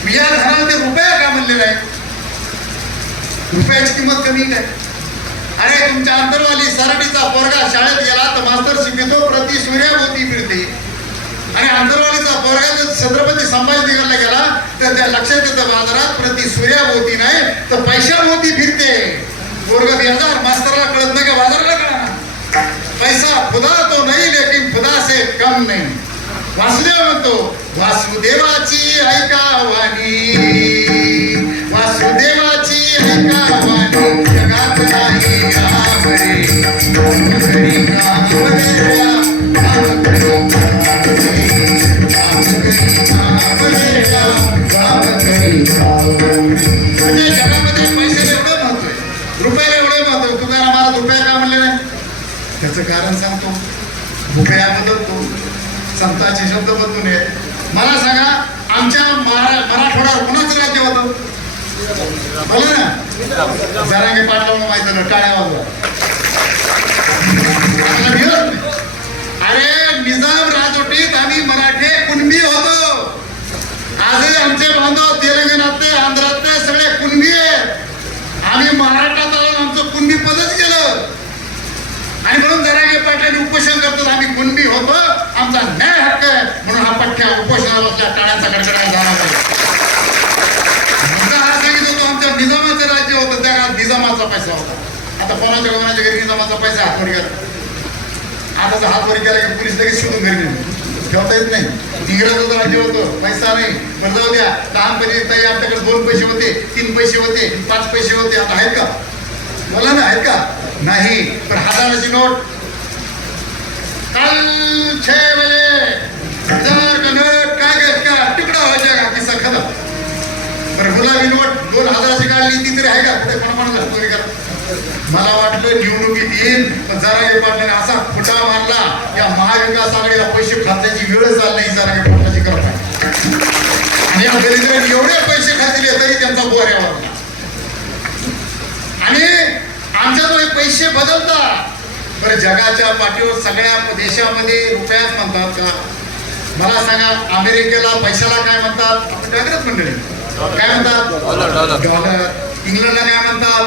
मी या धनाला ते रुपया का म्हणले नाही. रुपयाची किंमत कमी काय. अरे तुमच्या अंतरवाली सराटीचा पोरगा शाळेत गेला तर मास्तर शिकवतो प्रति सूर्याभोवती फिरते. आणि अंतरवालीचा पोरगा जर छत्रपती संभाजीनगरला गेला तर त्या लक्षात येतं बाजारात प्रति सूर्याभोवती नाही तर पैशाभोवती फिरते. पोरगा बेजार, मास्तरला कळत नाही का बाजाराला कळणार. पैसा खुदा तो नाही लेकिन खुदा से कम नाही. वासुदेव म्हणतो, वासुदेवाची ऐका वाणी, वासुदेवाची ऐका वाणी, जगात नाही आवरे, घरी काम देवा, काम करी म्हणजे जगामध्ये पैशाला एवढं महत्व आहे, रुपयाला एवढं महत्व. तुकाराम महाराज रुपया का म्हणले नाही त्याचं कारण सांगतो. रुपया बदलतो, संतांचे शब्द बदलून येत. मला सांगा, आमच्या मराठवाड्यावर कोणाचं राज्य होतं बोला ना. जरांगे पाटलांना माहित झालं, टाळ्या वाजवा. अरे निजाम राज याच्यासाठी उपोषण करतो. आम्ही कुणबी होतो, आमचा न्याय हक्क आहे म्हणून हा पठ्ठ्या उपोषणाला बसल्या, टाळ्यांचा कडकडाट झाला पाहिजे. मुद्दा हा सांगित होतो, आमच्या निजामाचं राज्य होतं, त्या काळात निजामाचा पैसा होता. आता कोणाच्या घरी निजामाचा पैसा हातवर गेला. आता जर हातवर गेला की पोलीस लगेच शोधून घरी ठेवता येत नाही. इंग्रजाचं राज्य होतं, पैसा नाही. पण जाऊ द्या, लहानपणी ताई आमच्याकडे 2 पैसे होते, 3 पैसे होते, 5 पैसे होते. आता आहेत का? बोला ना, आहेत का? नाही. पण 1000ची नोट कल 6 बजे 1000 का नोट कागज का तुकडा हो जाएगा, किस्सा खतम. बरं, गुलाबी नोट 2000ची काढली, ती तरी आहे का? कुठे कोणाला चोरी करा? मला वाटलं निवडणुकीत येईल, पण जरांगे पाटलाने असा फुटा मारला, या महाविकास आघाडीला पैसे खात्याची वेळच झाली नाही. जरांगे पाटलाची कृपा आणि या दलितांनी एवढे पैसे खाल्ले तरी त्यांचा बोर यावा. आणि आमच्याकडे पैसे बदलतात. बरं, जगाच्या पाठीवर सगळ्या देशामध्ये रुपयाच म्हणतात का? मला सांगा, अमेरिकेला पैशाला काय म्हणतात? आपण जागृत मंडळी काय म्हणतात? डॉलर. इंग्लंडला काय म्हणतात?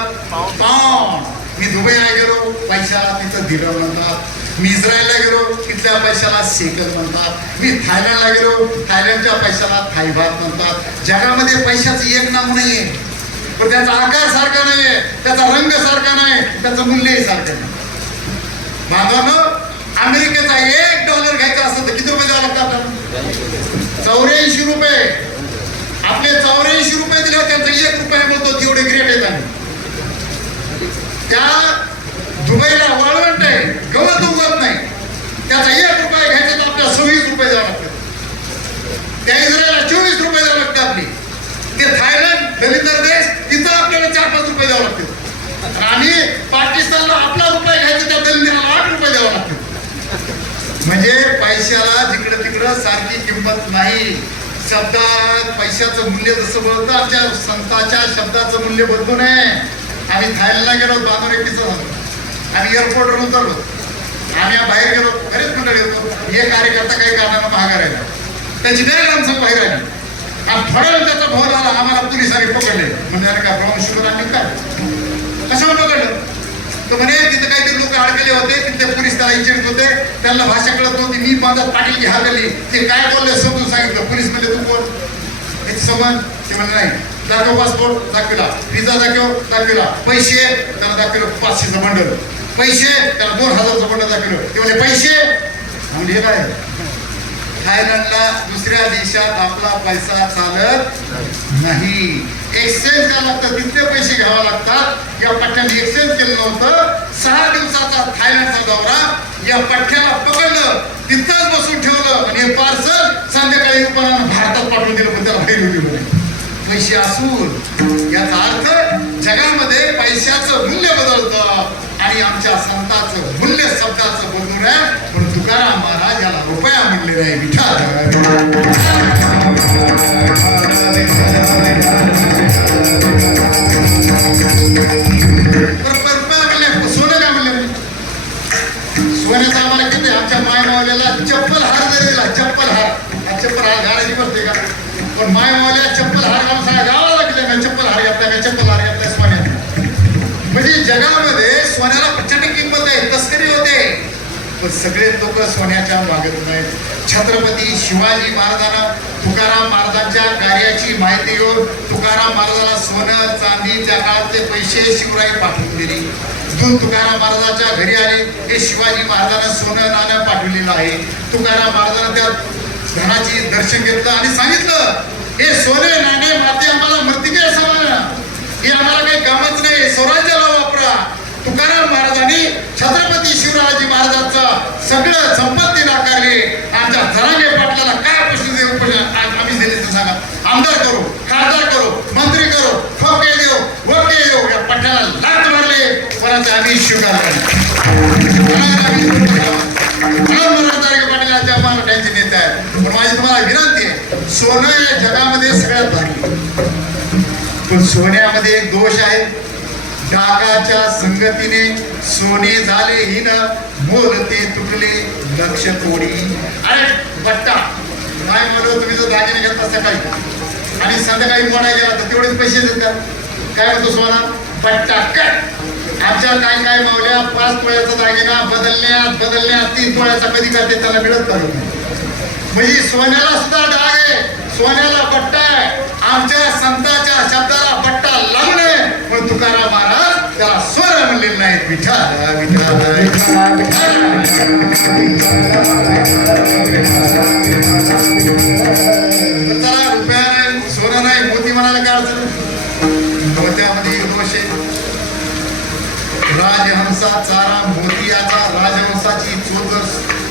पाऊंड. मी दुबईला गेलो, पैशाला तिथं दिरहम म्हणतात. मी इस्रायलला गेलो, तिथल्या पैशाला शेकल म्हणतात. मी थायलंडला गेलो, थायलंडच्या पैशाला थायबात म्हणतात. जगामध्ये पैशाचं एक नाव नाहीये, पण त्याचा आकार सारखा नाहीये, त्याचा रंग सारखा नाही, त्याचं मूल्यही सारखं नाही. बांधवांनो, अमेरिकेचा $1 घ्यायचा असतं तर किती रुपये द्यावं लागतात आपल्याला? 84 रुपये. आपले 84 रुपये दिले, त्यांचा ₹1 बोलतो, तेवढे ग्रेट आहेत. आम्ही त्या दुबईला वाळवंट आहे, गवत उगवत नाही, त्याचा ₹1 घ्यायचा तर आपल्याला 26 रुपये द्यावं लागतात. त्या इस्रायलला 24 रुपये द्यावं लागतात आपली. ते थायलंड दलित देश, तिथं आपल्याला 4-5 रुपये द्यावं लागतात. आणि पाकिस्तानला आपला रुपये घ्यायचा, त्या दलिताला 8 रुपये द्यावं लागतात. म्हणजे पैशाला जिकडं तिकडं सारखी किंमत नाही. शब्दात पैशाचं मूल्य जसं बोलतं, आमच्या संतांच्या शब्दाचं मूल्य बदलू नये. आम्ही थायलंडला गेलो, बांधून एक किस्सा झालो. आम्ही एअरपोर्टवर उतरलो, आम्ही बाहेर गेलो, बरेच मंडळी होतो. एक कार्यकर्ता काही कारणानं माघार राहिला, त्याची डायरेक्ट आमचं बाहेर आली. आणि थोड्या वेळ त्याचा भाऊ झाला, आम्हाला पोलिसांनी पकडले. म्हणजे अरे काय ब्राऊन शुगर आणि काय कशावर पकडलं? तो म्हणे तिथे काहीतरी लोक अडकले होते, तिथे पोलीस त्याला विचारित होते, त्यांना भाषा कळत नव्हती. मी माझा पाटील की हाकली, ते काय बोलले समजून सांगितलं. पोलीस म्हणजे तू कोण याची समज? ते म्हणजे नाही. दाखव पासपोर्ट, दाखविला. व्हिसा दाखविला. पैसे त्याला दाखविलं 500चं बंडल. पैसे त्याला 2000चं बंडल दाखविलं. ते म्हणजे पैसे म्हणजे हे काय? थायलंडला दुसऱ्या देशात आपला पैसा चालत नाही. एक्सचेंज करावं लागतं, तिथले पैसे घ्यावे लागतात. या पठ्ठ्याने एक्सचेंज केलं नव्हतं. 6 दिवसाचा थायलंडचा दौरा. या पठ्ठ्याला पकडलं, तिथंच बसून ठेवलं आणि हे पार्सल संध्याकाळी रुपयानं भारतात पाठवून दिलं, पण त्याला बाहेर दिलं नाही. पैसे असून याचा अर्थ जगामध्ये पैशाचं मूल्य बदलतं आणि आमच्या संतांचं मूल्य शब्दाचं बदलू नये म्हणून तुकाराम महाराज याला रुपया म्हणले नाही, विठ्ठल. सोनं काय म्हणले? सोन्याचा आम्हाला किती? आमच्या मायमावल्याला चप्पल हार जरी दिला, चप्पल हार, चप्पल हार घालायची बसते का? पण मायमावल्या चप्पल हार घालून सांगा, गावाला लागले का चप्पल हार घेतला का? चप्पल हार घेतला सोन्यात. म्हणजे जगामध्ये सोन्याला प्रचंड किंमत आहे, तस्करी होते, पण सगळे लोक सोन्याच्या मागत नाहीत. छत्रपती शिवाजी महाराजांना तुकाराम महाराजांच्या कार्याची माहिती घेऊन तुकाराम महाराजांना सोनं चांदी त्या काळातले पैसे शिवराई पाठवून दिली. दूध तुकाराम महाराजांच्या घरी आले, हे शिवाजी महाराजांना सोनं नाणं पाठवलेलं आहे. तुकाराम महाराजांना त्या धनाची दर्शन घेतलं आणि सांगितलं, हे सोने नाणे माते आम्हाला मृतिके समान, हे आम्हाला काही कामच नाही, स्वराज्याला वापरा. तुकाराम महाराजांनी छत्रपती शिवाजी महाराजांचं सगळं संपत्ती नाकारली. आमच्या जरांगे पाटलाला काय प्रश्न आम्ही दिले ते सांगा. आमदार करू, खासदार करू, मंत्री करू, ठोके देऊ, वके देऊ, या पठ्याला लाथ मारले, परंतु आम्ही स्वीकार पाटीलाच्या मराठ्यांचे नेते आहेत. पण माझी तुम्हाला विनंती आहे, सोनं या जगामध्ये सगळ्यात भारी, पण सोन्यामध्ये एक दोष आहे. डागाच्या संगतीने सोने झाले हिन, मोलते तुटले लक्ष तोडी. अरे बट्टा काय म्हणलो, तुम्ही जर दागिने घेतला सकाळी आणि संध्याकाळी मोडा गेला तर तेवढेच पैसे देतात. काय म्हणतो सोना? बट्टा कट. आमच्या काय काय मावल्या 5 तोळ्याचा दागिना बदलण्यात 3 तोळ्याचा कधी करते त्याला मिळत नाही. म्हणजे सोन्याला सुद्धा डाग आहे, सोन्याला बट्टा आहे. आमच्या संतांच्या शब्दाला बट्टा लागू नये म्हणून तुकाराम महाराज त्याला सोनं म्हणलेलं नाही. विठ्ठल विठ्ठल चला, रुपया नाही, सोनं नाही, मोती म्हणायला काय अडचण? मोत्यामध्ये दोष आहे. राजहंसा चारा मोतियाचा, राजहंसाची चोच जर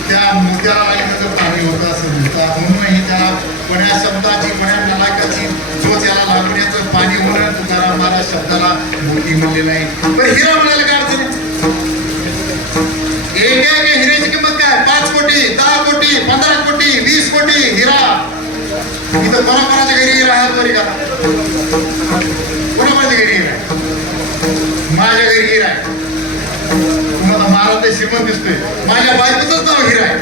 त्या मोत्याला लागली तर पाणी होतं असं म्हणतात. म्हणूनही त्याला कोण्या शब्दाची कोण्या नलाकाची चोच याला लागण्याचं पाणी होणं तुकाराम महाराज शब्दाला मोती म्हणलेलं आहे. पण हिरा म्हणायला काय अडचण? एक हिऱ्याची किंमत काय? 5 कोटी, 10 कोटी, 15 कोटी, 20 कोटी हिरा. इथं कोणाकोणाच्या घरी हिरा आहे बरी का? कोणाकोणाच्या घरी हिरा आहे? माझ्या घरी हिरा आहे. तुम्हाला महाराज ते श्रीमंत दिसतोय. माझ्या बायकोचंच नाव हिरा आहे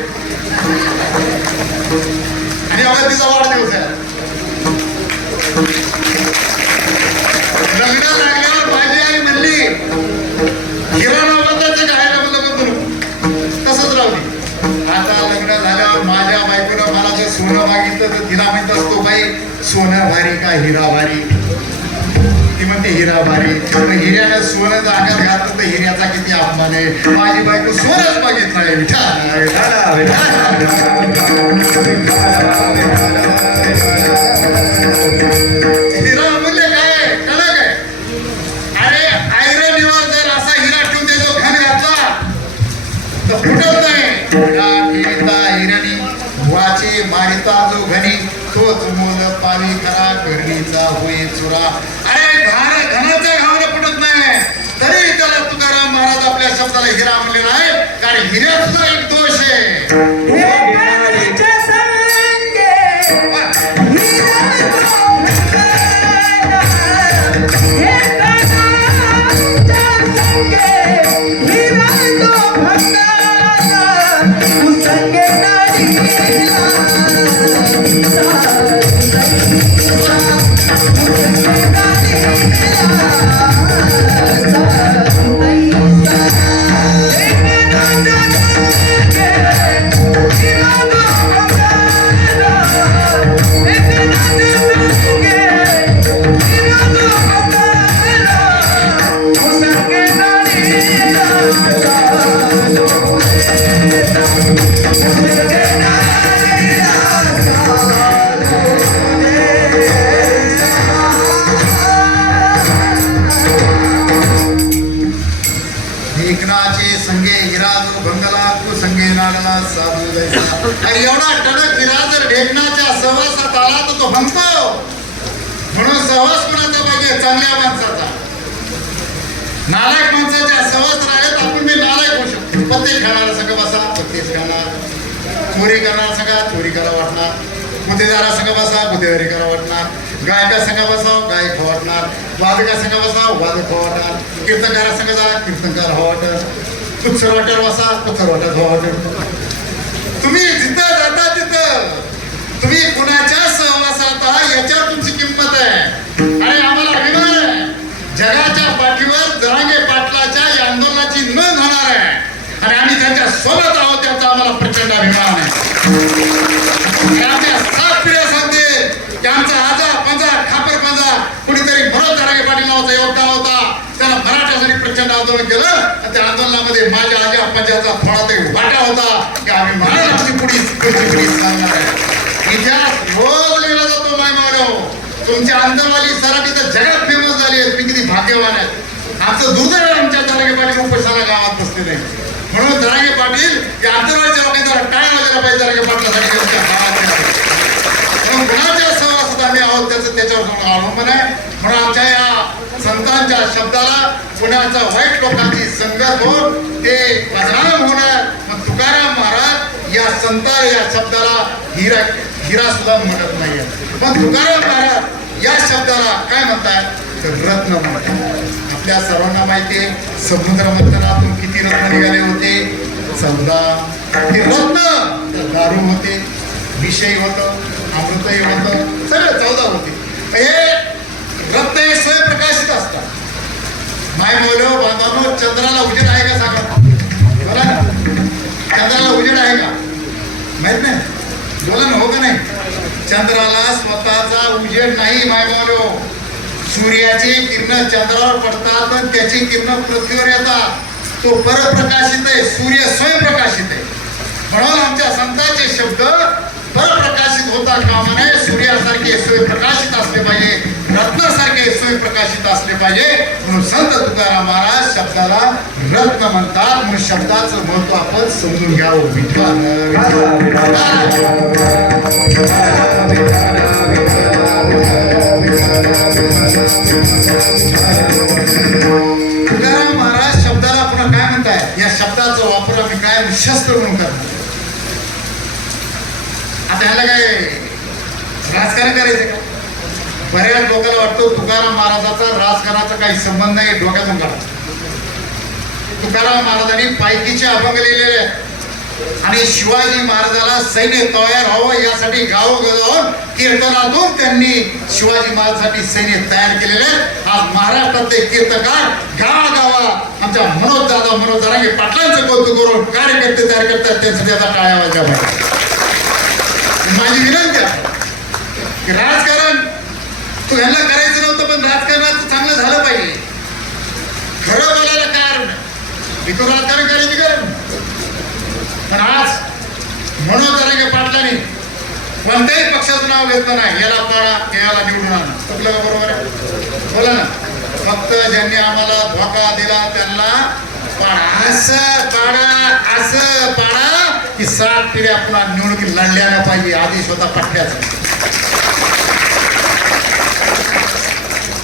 आणि अगं तिचा वाढदिवस आहे. लग्न लागल्यावर माझी आई म्हणली हिरा नाव बदलायचं काय तसंच राहली. आता लग्न झाल्यावर माझ्या बायकोनं मला जर सोनं मागितलं तर तिला माहित असतो बाई सोनं भारी का हिरा भारी. ती म्हणते हिरा भारी. हिऱ्यानं सोनं जागात घातलं तर हिऱ्याचा किती अपमान आहे. माझी बायको सोनच मागित नाही. हिरा मूल्य काय कळलं काय? अरे आयरनीवर जर असा हिरा ठेवून दे जो घाण घातला तर फुटत नाही. हिऱ्याने वाचे मारिता जो घणी तोच मोल पावी खरा करणीचा होई चुरा. अरे घनाच्या घावाला पडत नाही तरी त्याला तुकाराम महाराज आपल्या शब्दाला हिरा म्हणलेला आहे. कारण हिऱ्यात सुद्धा एक दोष आहे. एवढा टणक हिरा जर ढेकणाच्या सहवासात आला तर तो म्हणतो. म्हणून सहवास कोणाचा पाहिजे? चांगल्या माणसाचा. नालायक माणसाच्या सहवास राहिल्यात आपण मी नालायक होऊ शकतो. पत्ते खाणारा संघ बसा पत्तेच खाणार. चोरी करणारा संघ चोरी करा वाटणार. गुन्हेगारा संघ बसा गुन्हेगारी करा वाटणार. गायका संघ बसा गायक हो वाटणार. वादका संघ बसा वादक हो वाटणार. कीर्तनकारा संघ जा कीर्तनकार हो वाटत. कुत्सर वाट्यावर बसा कुत्सर वाटत हो वाटत. तुम्ही जिथं जाता तिथं तुम्ही कुणाच्या सहवासात आहात याच्यावर तुमची किंमत आहे. आणि आम्हाला अभिमान आहे. जगाच्या पाठीवर जरांगे पाटलाच्या या आंदोलनाची नोंद होणार आहे आणि आम्ही त्यांच्या सोबत आहोत याचा आम्हाला प्रचंड अभिमान आहे. आमच्या 7 पिढ्या सांगतील त्यांचा आजा पंजा खापर पंजा कुणीतरी मनोज जरांगे पाटील नावाचा योद्धा होता. त्यानं मराठ्यासाठी प्रचंड आंदोलन केलं आणि त्या आंदोलनामध्ये माझ्या आजा पंजाचा थोडा तरी वाटा होता की आम्ही महाराज आमची पुढी सांगणार आहे. इतिहास रोज लिहिला जातो. माय मानव तुमच्या अंतरवाली सराठी तर जगात फेमस झाली आहे. तुम्ही किती भाग्यवान आहेत. आमचं दुर्दैव आमच्या जरांगे पाटील उपोषणाला गावात बसले नाही. म्हणून जरांगे पाटील या अंतरवालीच्या लोकांनी जरा टाळ्या वाजायला पाहिजे जरांगे पाटलासाठी आमच्या गावात. म्हणून कुणाच्या सहवासात आम्ही आहोत त्याच्यावर अवलंबन आहे. म्हणून आमच्या या संतांच्या शब्दाला कुणाचा वाईट लोकांची संगत होऊन ते बदनाम होणार. मग तुकाराम महाराज या संता या शब्दाला हिरा सुद्धा म्हणत नाही. पण तुकाराम महाराज या शब्दाला काय म्हणतात तर रत्न म्हणतात. आपल्या सर्वांना माहिती आहे समुद्र मंथनातून किती रत्न निघाले होते? 14. ते रत्न दारू होते, विषय होतं, अमृतही होतं, सगळं 14 होते. हे रत्न हे स्वयंप्रकाशित असतात. माय बोलो बांधवांनो, चंद्राला उजेड आहे का सांगा? बोला ना, चंद्राला उजेड आहे का? माहित नाही, बोला ना, हो का नाही? चंद्राला स्वतःचा उजेड नाही माय बोलो. सूर्याची किरण चंद्रावर पडतात आणि त्याची किरण पृथ्वीवर येतात. तो परप्रकाशित आहे, सूर्य स्वयंप्रकाशित आहे. म्हणून आमच्या संतांचे शब्द परप्रकाशित होता कामा नये. सूर्यासारखे स्वयंप्रकाशित असले पाहिजे, रत्नासारखे स्वयंप्रकाशित असले पाहिजे. म्हणून संत तुकाराम महाराज शब्दाला रत्न म्हणतात. म्हणून शब्दाचं महत्व आपण समजून घ्यावं. तुकाराम महाराज शब्दाला पुन्हा काय म्हणताय? या शब्दाचा वापर आम्ही काय शस्त्र म्हणून करतो. आता ह्याला काय राजकारण करायचं का? बऱ्याच लोकांना वाटतं तुकाराम महाराजाचा राजकारणाचा काही संबंध नाही, डोक्यातून काढा. तुकाराम महाराजांनी पायकीचे अभंग लिहिलेले आहेत आणि शिवाजी महाराजाला सैन्य तयार व्हावं यासाठी गावोगाव कीर्तनातून त्यांनी शिवाजी महाराजांसाठी सैन्य तयार केलेले आहेत. आज महाराष्ट्रातले कीर्तनकार गावागावात आमच्या मनोज जरांगे पाटलांचं कौतुक करून कार्यकर्ते तयार करतात. त्यांचं त्याचा टाळ्या वाजल्या पाहिजे. माझी विनंती आहे की राजकारण तू ह्यांना करायचं नव्हतं, पण राजकारणाचं चांगलं झालं पाहिजे. खरं बोलायला कारण मी तो राजकारण करायची गरज. पण आज मनोज जरांगे पाटलांनी कोणत्याही पक्षाचं नाव घेतलं नाही. याला पाडा, याला निवडून आणा. चुकलं का? बरोबर आहे, बोला ना. फक्त ज्यांनी आम्हाला धोका दिला त्यांना पाडा, असं पाडा, असं पाडा की 7 पिढ्या पुन्हा निवडणुकीत लढल्या नाही पाहिजे. आधी स्वतः पठ्याचं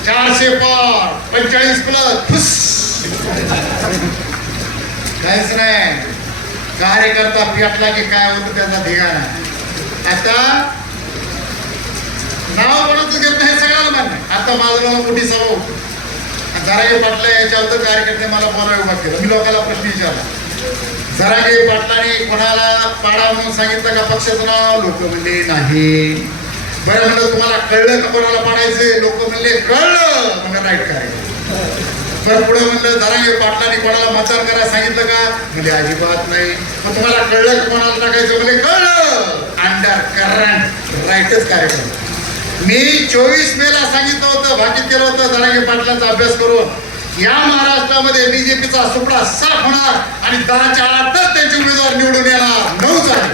400 पार 45+ काहीच नाही. कार्यकर्ता पेटला की काय होतं त्याचा धिगाणा. आता नाव कोणाचं घेत नाही सगळ्याला मान्य. आता माझं मोठी सभा होती, जरांगे पाटला याच्यावर कार्यकर्ते मला बोलायला उभा केलं. मी लोकांना प्रश्न विचारला, जरांगे पाटलांनी कोणाला पाडा म्हणून सांगितलं का पक्षाचं नाव? लोक म्हणले नाही. बरं म्हणलं तुम्हाला कळलं का कोणाला पाडायचे? लोक म्हणले कळलं. म्हणलं राईट करायचं. बरं पुढे म्हणलं जरांगे पाटलांनी कोणाला मतदान करायला सांगितलं का? म्हणजे अजिबात नाही. मग तुम्हाला कळलं का कोणाला टाकायचं? म्हणजे कळलं. अंडर करंट राईटच कार्यक्रम. मी 24 मेला सांगितलं होतं, भाकीत केलं होतं जरांगे पाटलांचा अभ्यास करून. या महाराष्ट्रामध्ये बीजेपीचा सुपडा साफ होणार आणि 10च्या आतच त्यांचे उमेदवार निवडून येणार. 9च आहे.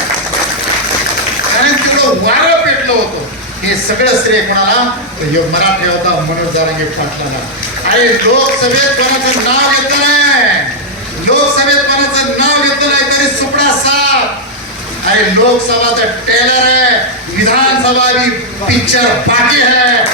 कारण तेवढं वारं पेटलं होतं. हे सगळं श्रेय कोणाला? मराठी होता मनोज जरांगे पाटलांना. अरे लोकसभेत कोणाचं नाव घेतलं नाही, लोकसभेत कोणाचं नाव घेतलं नाही तरी सुपडा साफ. अरे लोकसभाचं टेलर आहे, विधानसभा भी पिक्चर बाकी है.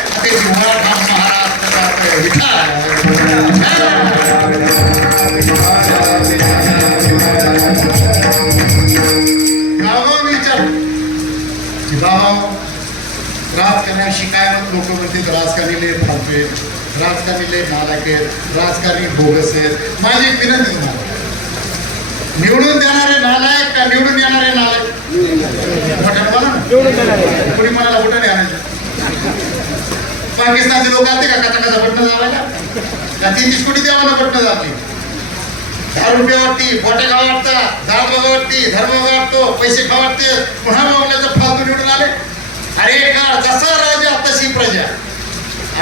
राजकारणात शिकायला लोक म्हणतात राजकारणी लय फालतू, राजकारणी लय नालायक आहेत, राजकारणी बोगस आहेत. माझी एक विनंती तुम्हाला, निवडून देणारे नालायक का निवडून येणारे नालायक? कोणी म्हणाला भोटाने आणायचं? पाकिस्तानचे लोक आले का कचा बटणं दाबायला? का 30 कोटी देवाला बटणं दाबली? 10 रुपये वाटती, बोटे खावा वाटतात, जात बघा वाटती, धर्म बघा वाटतो, पैसे खावा वाटते, पुन्हा मागल्याचं फालतू निवडून आले. अरे का जसा राजा तशी प्रजा.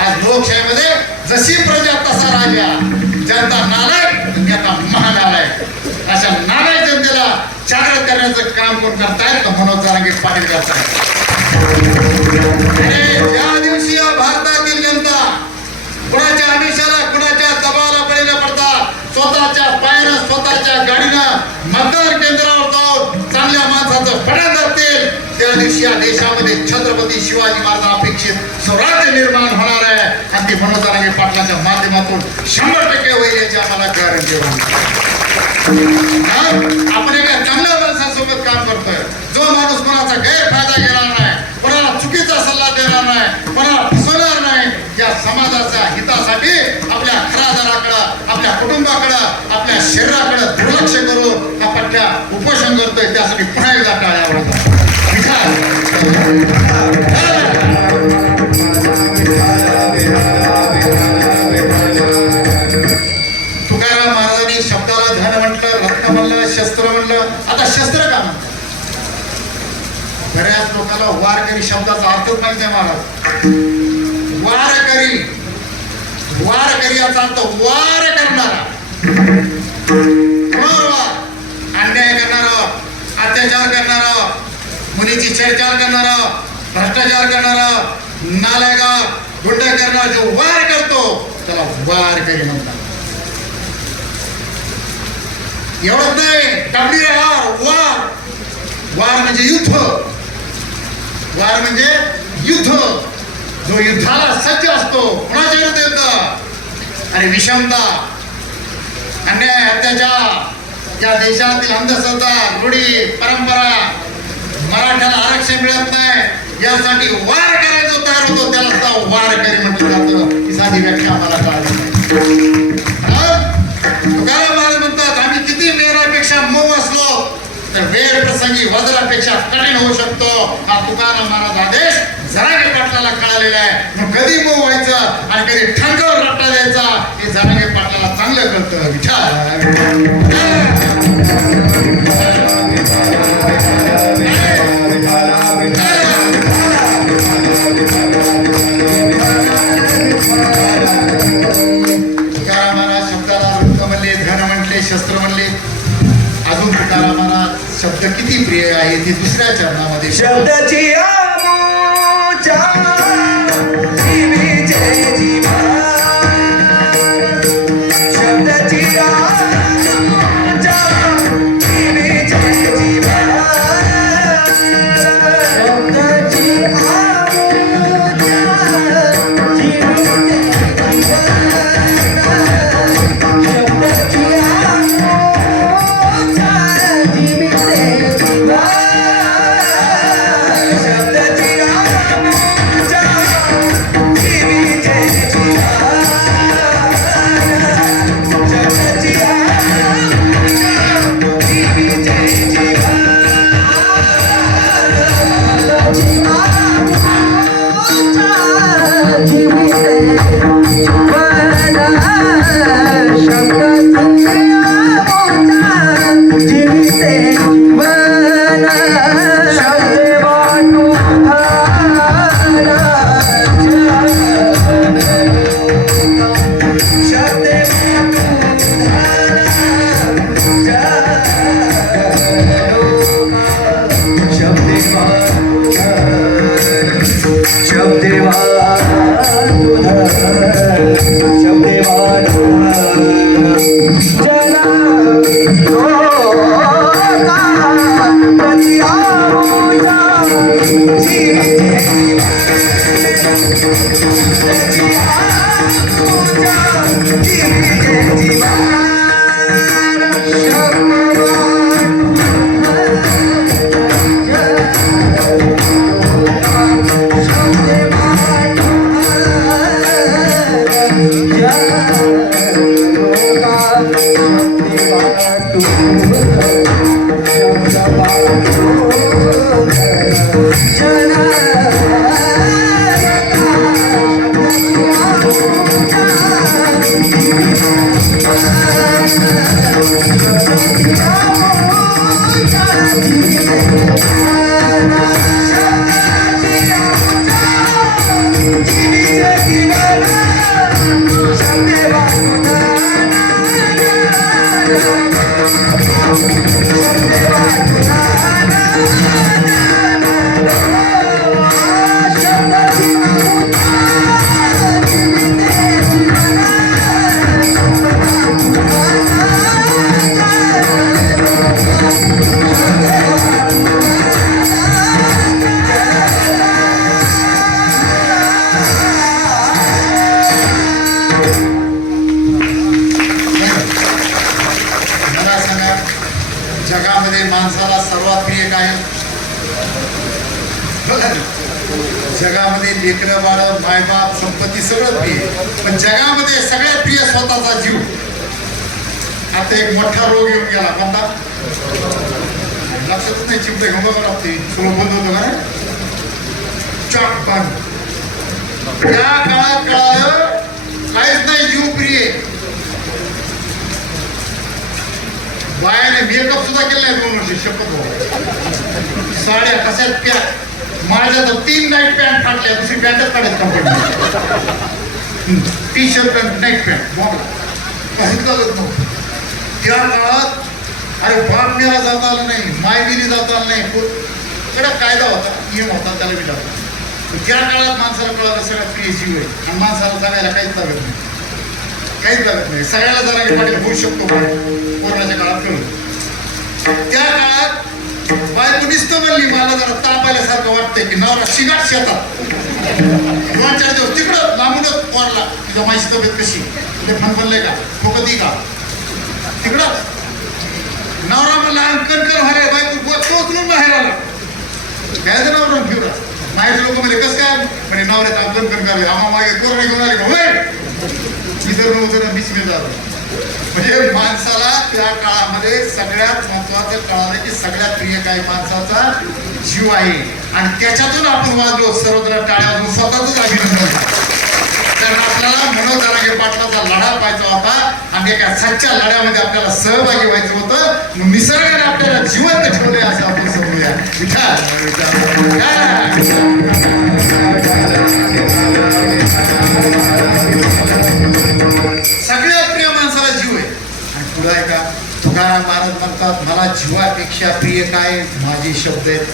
आज लोकशाहीमध्ये जशी प्रजा तसा राजा. जनता नालायक, जनता महानालायक. अशा नालायक जनतेला जागृत करण्याचं काम कोण करतायत? मनोज जरांगे पाटील करतायत. अरे ज्या दिवशी भारतातील जनता कुणाच्या आमिषाला, कुणाच्या दबावाला बळी न पडता स्वतःच्या पायानं, स्वतःच्या गाडीनं मतदान केंद्रावर जाऊन चांगल्या माणसाचं बटन दाबतील, त्या दिवशी या देशामध्ये छत्रपती शिवाजी महाराज अपेक्षित स्वराज्य निर्माण होणार आहे. आणि ते मनोज जरांगे पाटलांच्या माध्यमातून 100% होईल याची आम्हाला गॅरंटी आहे. आपण एका चांगल्या माणसासोबत काम करतोय, जो माणूस कोणाचा गैरफायदा घेणार नाही, कोणाला चुकीचा सल्ला देणार नाही, कोणाला फसवणार नाही. या समाजाच्या हितासाठी आपल्या घरादाराकडं, आपल्या कुटुंबाकडं, आपल्या शरीराकडं दुर्लक्ष करून हा पट्ट्या उपोषण करतोय. त्यासाठी पुन्हा एकदा टाळ्या वाजवतात. बऱ्याच लोकांना वारकरी शब्दाचा अर्थच माहिती आहे महाराज. वारकरी, वारकरी याचा अर्थ वार करणारा, अन्याय करणारा, अत्याचार करणारा, मुलीची छेडछाड करणारा, भ्रष्टाचार करणारा, नालायका, गुंड करणारा जो वार करतो त्याला वारकरी म्हणतात. एवढंच नाही, वार, वार म्हणजे युद्ध, वार म्हणजे युद्ध. जो युद्धाला सज्ज असतो, कोणाच्या विरुद्ध युद्ध? अरे विषमता, अन्याय, अत्याचार, या देशातील अंधश्रद्धा, रूढी, परंपरा, मराठ्याला आरक्षण मिळत नाही यासाठी वार करायला जो तयार होतो त्याला वारकरी म्हटलं जातं. ही साधी व्याख्या आम्हाला कळाली नाही. तुकाराम महाराज म्हणतात, आम्ही किती मेरापेक्षा मऊ असलो तर वेळ प्रसंगी वज्रापेक्षा कठीण होऊ शकतो. हा तुकाराम महाराज आदेश जरांगे पाटलाला कळालेला आहे. मग कधी मऊ व्हायचं आणि कधी ठणकावर रट्टा द्यायचा हे जरांगे पाटलाला चांगलं कळतं. तुकाराम महाराज शब्दाला वृत्त म्हणले, धन म्हणले, शस्त्र म्हणले. अजून तुकाराम महाराज शब्द किती प्रिय आहे ते दुसऱ्या चरणामध्ये शब्दाची जगामध्ये माणसाला सर्वात प्रिय काय? जगामध्ये लेकरं बाळ मायबाप संपत्ती सगळं प्रिय, पण जगामध्ये सगळ्यात प्रिय स्वतःचा जीव. आता एक मोठा रोग येऊन गेला, कोणता लक्षातच नाही. चिमटे घुमावं लागते, सगळं बंद होतं का चॉक बंद. त्या काळात कळालं काहीच नाही जीव प्रिय. बायाने मेकअप सुद्धा केला नाही 2 वर्ष शपथ बाबा. साड्या कशात पॅक माझ्या तर 3 नाईट पॅन्ट फाटल्या दुसरी पॅन्टच काढत company T shirt night pant काही चालत नव्हतं त्या काळात. अरे बाप मेला जाता आलं नाही माय गेली जाता आलं नाही कडक कायदा होता नियम होता त्याला मी टाकला. त्या काळात माणसाला कळालं सगळ्यात प्रिय जीव आहे आणि माणसाला जगायला काहीच लागत नाही काहीच लागत नाही. सगळ्याला जरा पाटील होऊ शकतो कोरोनाच्या काळात कळलं. त्या काळात बायको नुसतं म्हणली मला जरा ताप आल्यासारखं वाटतंय की नवरा शिगाट शेतात 2-4 दिवस तिकडं लांबूनच पोरला तुझ्या माझी तब्येत कशी तुझे फणफणलंय का ठोकती का तिकडं नवरा म्हणला अंकन कर व्हायला बायको पोचलून बाहेर आला काय नवरा फिरा माहिती लोक म्हणजे कसं काय म्हणजे नवऱ्यात अंकन कर करावे आम्हा मागे कोरोना घेऊन आले का होय मी जर नव्हतं बीच मी जातो. म्हणजे माणसाला त्या काळामध्ये सगळ्यात महत्वाचं कळालं की सगळ्यात प्रिय काय माणसाचा जीव आहे आणि त्याच्यातून आपण वाजलो सर्वत्र टाळ्या वाजवून स्वतःच अभिनंदन. कारण आपल्याला मनोज जरांगे पाटलाचा लढा पाहायचा होता आणि एका सच्च्या लढ्यामध्ये आपल्याला सहभागी व्हायचं होतं. निसर्गाने आपल्याला जिवंत ठेवले असं आपण समजूया. सगळ्यात प्रिय माणसाला जीव आहे आणि पुढे आहे का तुकाराम महाराज म्हणतात मला जीवापेक्षा प्रिय काय माझे शब्द आहेत.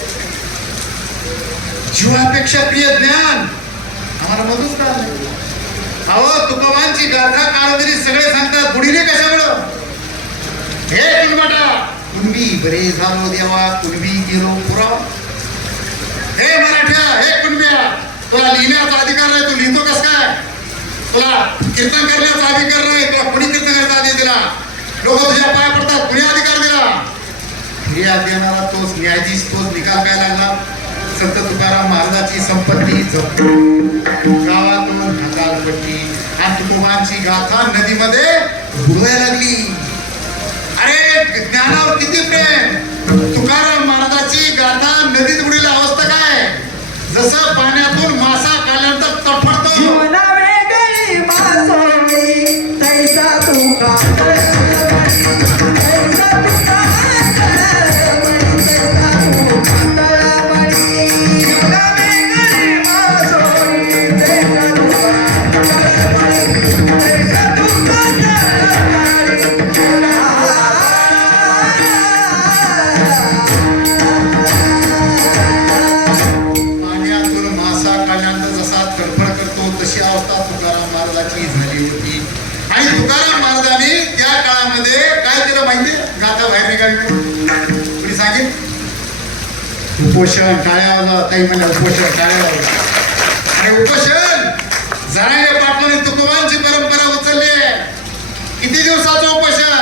जीवापेक्षा प्रिय ज्ञान आम्हाला मधूच का अहो तुकोबांची गाथा काळोदरी सगळे सांगतात बुडीने कशामुळं हे कुणबाटा कुणबी बरे झालो देवा कुणबी गेलो पुरावा. हे मराठ्या हे कुणब्या तुला लिहिण्याचा अधिकार नाही तू लिहितो कस काय तुला कीर्तन करण्याचा अधिकार नाही तुला कुणी कीर्तन करण्याचा अधिकार दिला लोक तुझ्या पाया पडतात कुणी अधिकार दिला फिर्याद देणारा तोच न्यायाधीश तोच निकाल काय लागला. संत तुकाराम महाराजाची संपत्ती गावातून हकालपट्टी आणि तुकोबांची गाथा नदीमध्ये बुडवायला लागली. अरे ज्ञानावर किती प्रेम. तुकाराम महाराजाची गाथा नदीत बुडीला अवस्था काय जसं पाण्यातून मासा काढल्यानंतर तडफडतो तैसा तुका उपोषण टाळ्या ताई म्हणलं उपोषण टाळ्या आणि उपोषण जरांगे पाटलांनी तुकोबांची परंपरा उचलली. किती दिवसाचं उपोषण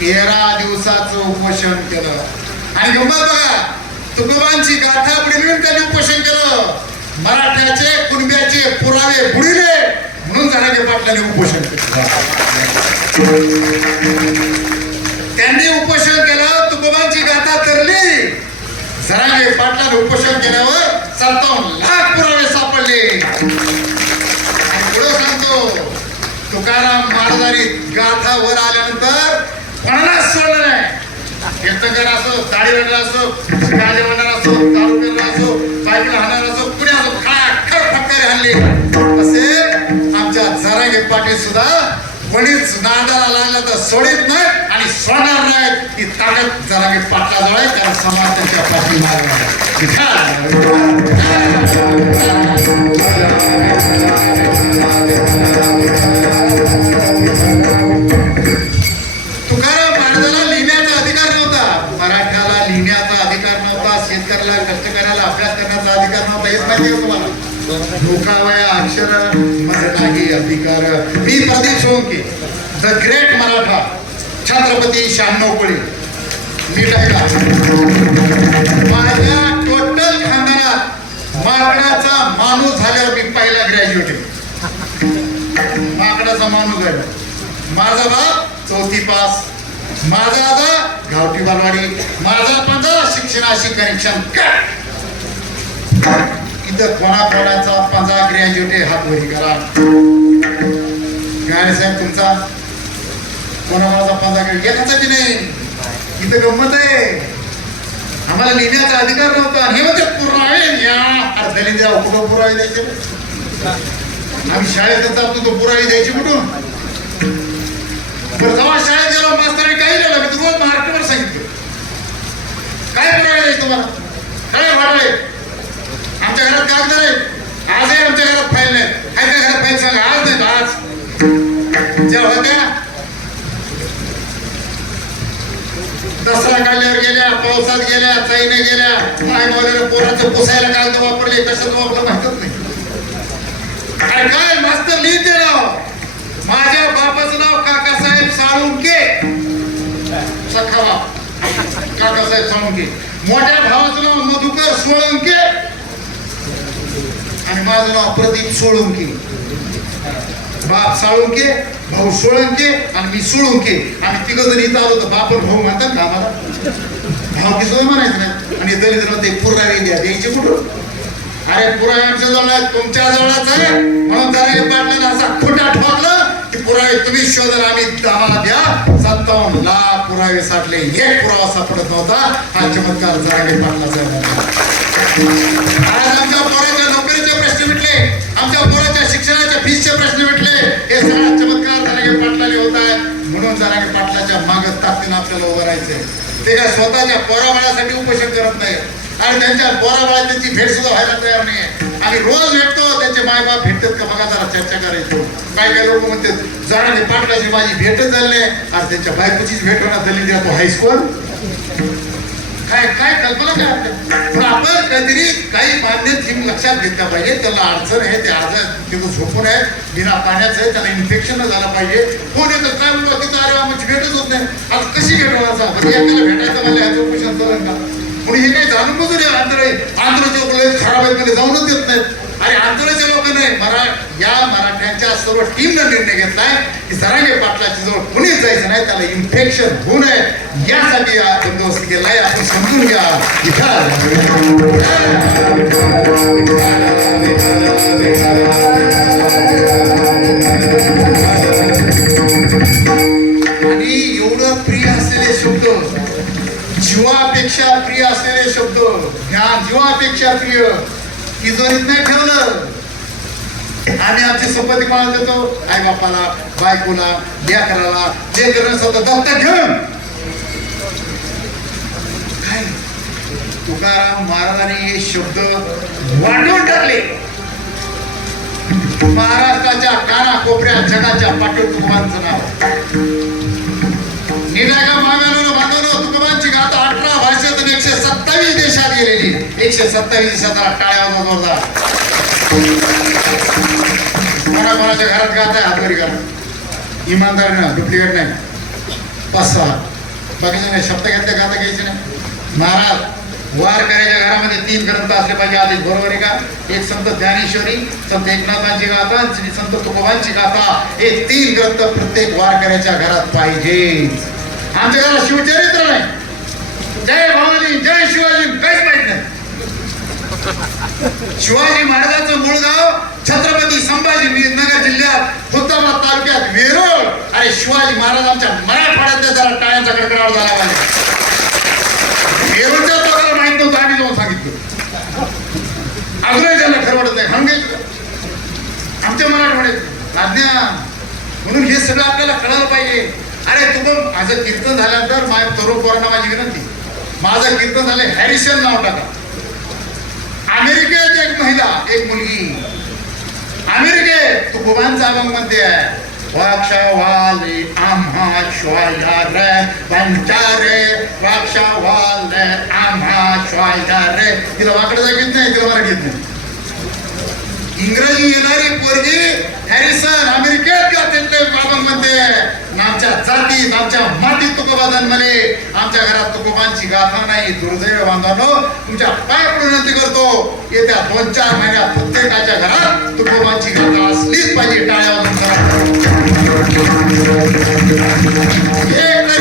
13 दिवसाचं उपोषण केलं आणि गंमत बघा तुकोबांची गाथा बुडवून त्यांनी उपोषण केलं. मराठ्याचे कुणब्याचे पुरावे बुडिले म्हणून जरांगे पाटलांनी उपोषण केलं. त्यांनी उपोषण केलं तुकोबांची गाथा तरली. जरांगे पाटलाने उपोषण केल्यावर 57 लाख पुरावे सापडले. पुढे सांगतो तुकाराम महाराजांनी गाथा वर आल्यानंतर कोणालाच सोडलं नाही. कीर्तनकार असो दाढीवाला असो गाणे म्हणणार असो दारू पिणारा असो बायकोला हाणणार असो कुणी असो खळाखळ फटकारे हाणले. असे आमच्या जरांगे पाटील सुद्धा कोणीच नादाला लागला तर सोडित नाही आणि सोडणार नाही. ही ताकद जरांगे पाटलाजवळ आहे कारण समाज त्यांच्या पाठीमागे तुकाराम महाराजाला लिहिण्याचा अधिकार नव्हता. मराठ्याला लिहिण्याचा अधिकार नव्हता. शेतकऱ्याला कष्टकऱ्याला अभ्यास करण्याचा अधिकार नव्हता. हेच माहिती आहे तुम्हाला लोकावया अक्षर मध्ये नाही अधिकार. मी प्रदीप सोळंके द ग्रेट मराठा छत्रपती 96 कोळी नीट ऐका. माझ्या टोटल खानदानात माकडाचा माणूस झाल्यावर मी पहिला ग्रॅज्युएट आहे. माकडाचा माणूस आहे. माझा बाप 4थी पास. माझा आजा गावठी बालवाडी. माझा पंजा शिक्षणाशी कनेक्शन इथं कोणाकोणाचा पंजा ग्रॅज्युएट आहे हात वरी करा. गाणे साहेब तुमचा कोणाकोणाचा पंजा एकाचाच नाही इथं गंमत आहे, आम्हाला लिहिण्याचा अधिकार नव्हता. हे म्हणते पुरावे या अर्ध्याने द्या, कुठं पुरावे द्यायचे? आम्ही शाळेत जातो तो पुरावे द्यायचे कुठून? पण जेव्हा शाळेत गेलो मास्तरांनी काही लिहिलं, मी रोज मार्कवर सांगितलं काय पुरावे द्यायचे तुम्हाला, काय वाटले? आमच्या घरात कागद आहे, आजही आमच्या घरात फाईल नाही. काय काय घरात फाईल सांगा? आज नाही, आज ज्या होत्या दसरा काढल्यावर गेल्या, पावसात गेल्या, चाईने गेल्या, काय वगैरे पोराचं पुसायला कागद वापरले, कशात वापरलं माहितच नाही. अरे काय मास्तर लिहिते नाव, माझ्या बापाचं नाव काकासाहेब साळुंके, सखा बाप काकासाहेब साळुंके, मोठ्या भावाचं नाव मधुकर सोळंके आणि माझं नाव प्रदीप सोळंके. बाप साळुंके, भाऊ सोळंके आणि मी सोळंके. आम्ही तिघ जण इथं आलो तर बाप भाऊ म्हणतात का आम्हाला? भाऊ की सुद्धा म्हणायचं नाही. आणि दलित ते पुरावे द्या, द्यायचे कुठं? अरे पुरावे आमच्या जवळ आहेत, तुमच्या जवळच आहे म्हणून जरा पाटलाला असा खोटा ठोकलं की पुरावे तुम्ही शोधला, आम्ही आम्हाला द्या. 57 लाख पुरावे साठले, एक पुरावा सापडत नव्हता. हा चमत्कार जरांगे पाटलाचा. आज आमच्या पोराच्या नोकरीचे प्रश्न मिटले, आमच्या पोराच्या शिक्षणाच्या फीसचे प्रश्न मिटले. हे सगळा चमत्कार जरांगे पाटलाने होत आहे. म्हणून जरांगे पाटलाच्या मागे ताकदीनं आपल्याला उभं राहायचंय. ते काय स्वतःच्या पोराबाळासाठी उपोषण करत नाही आणि त्यांच्या पोराबाळा त्यांची भेट सुद्धा व्हायला तयार नाही. आम्ही रोज भेटतो, त्यांचे मायबाप भेटतात का बघा, जरा चर्चा करायचो. काय काय लोक म्हणते जरांगे पाटलाची माझी भेटच झाली नाही आणि त्यांच्या बायकोचीच भेट होणार झाली. द्या तो हायस्कूल काय काय कल्पना काय? पण आपण काहीतरी काही मान्य थीम लक्षात घेतल्या पाहिजे. त्याला अडचण आहे, ते अर्ज तिथं झोपून आहे, बिना पाण्याचं आहे, त्याला इन्फेक्शन झालं पाहिजे. कोण येतं काय म्हणतो तिथं, अरे आमची भेटच होत नाही. आज कशी भेटणार सांग? एकाला भेटायचं मला ह्याचं उपोषण चालेल का? कोणी हे काही जाणून बघून आंध्रचे लोक खराब आहेत मध्ये जाऊनच देत नाहीत. अरे आंध्रचे लोक नाही, या मराठ्यांच्या सर्व टीमनं निर्णय घेतलाय की जरांगे पाटलाची जवळ कोणीच जायचं नाही, त्याला इन्फेक्शन होऊ नये यासाठी हा बंदोबस्त केलाय. आपण समजून घ्या. आणि एवढं प्रिय असलेले शब्द, जीवापेक्षा प्रिय असलेले शब्द, ज्ञान जीवापेक्षा प्रिय, तिजोरीत नाही ठेवलं. आम्ही आमची संपत्ती कोणाला देतो? आई बापाला, बायकोला, लेकराला. लेकराला स्वतः दत्तक घेऊन काय तुकाराम महाराजांनी हे शब्द वाटून टाकले. महाराष्ट्राच्या कानाकोपऱ्यात जगाच्या पाठीवर तुकोबांचं नाव. निरागा माव्यानो बांधवनो, तुकोबांची गाथा 18 भाषेत 127 देशात गेलेली. 127 देशात टाळ्या जोरदार. कोणाच्या घरात गात आहे? हातवरी करा, इमानदार ना, डुप्लिकेट नाही. 5-6 बाकीचे नाही, शब्द घेतले गाता घ्यायचे नाही. महाराज वारकऱ्याच्या घरामध्ये 3 ग्रंथ असले पाहिजे आधीच, बरोबर आहे का? एक संत ज्ञानेश्वरी, संत एकनाथांची गाथा, संत तुकोबांची गाथा, हे 3 ग्रंथ प्रत्येक वारकऱ्याच्या घरात पाहिजे. आमच्या घरात शिवचरित्र नाही, जय भवानी, जय शिवाजी काहीच माहित नाही. शिवाजी महाराजांचं मूळ गाव छत्रपती संभाजीनगर जिल्ह्यात खुलताबाद तालुक्यात वेरूळ. अरे शिवाजी महाराज आमच्या मराठवाड्यातल्या जरा टाळ्यांचा कडकडाट झाला पाहिजे. वेरूळच्या लोकांना माहित नव्हतं, आम्ही जाऊन सांगितलं. अजूनही त्यांना खरं वाटत नाही. आमच्या मराठवाड्यात आज्ञा म्हणून हे सगळं आपल्याला कळायला पाहिजे. अरे तुम्ही माझं कीर्तन झाल्यानंतर माझ्या तरुण पोरांना माझी विनंती, माझं कीर्तन झालं हॅरिसन नाव टाका. अमेरिकेत एक महिला, एक मुलगी अमेरिकेत तुकोबांचा अभंग म्हणते आहे, वाक्षावाले आम्हा श्वाया रे पंचारे, वाक्षावाले आम्हा श्वाया रे. तिला वाकडं जागीत नाही, तिला मराठी येत नाही. इंग्रजी येणारी पोरगी हॅरिसन अमेरिकेत गाते अभंग म्हणते, आमच्या जातीत, आमच्या मातीत तुकोबा जन्मले, आमच्या घरात तुकोबांची गाथा नाही. दुर्दैव बांधवांनो, तुमच्या पाय पडून विनंती करतो, येत्या 2-4 महिन्यात प्रत्येकाच्या घरात तुकोबांची गाथा असलीच पाहिजे. टाळ्या वाजवून करा.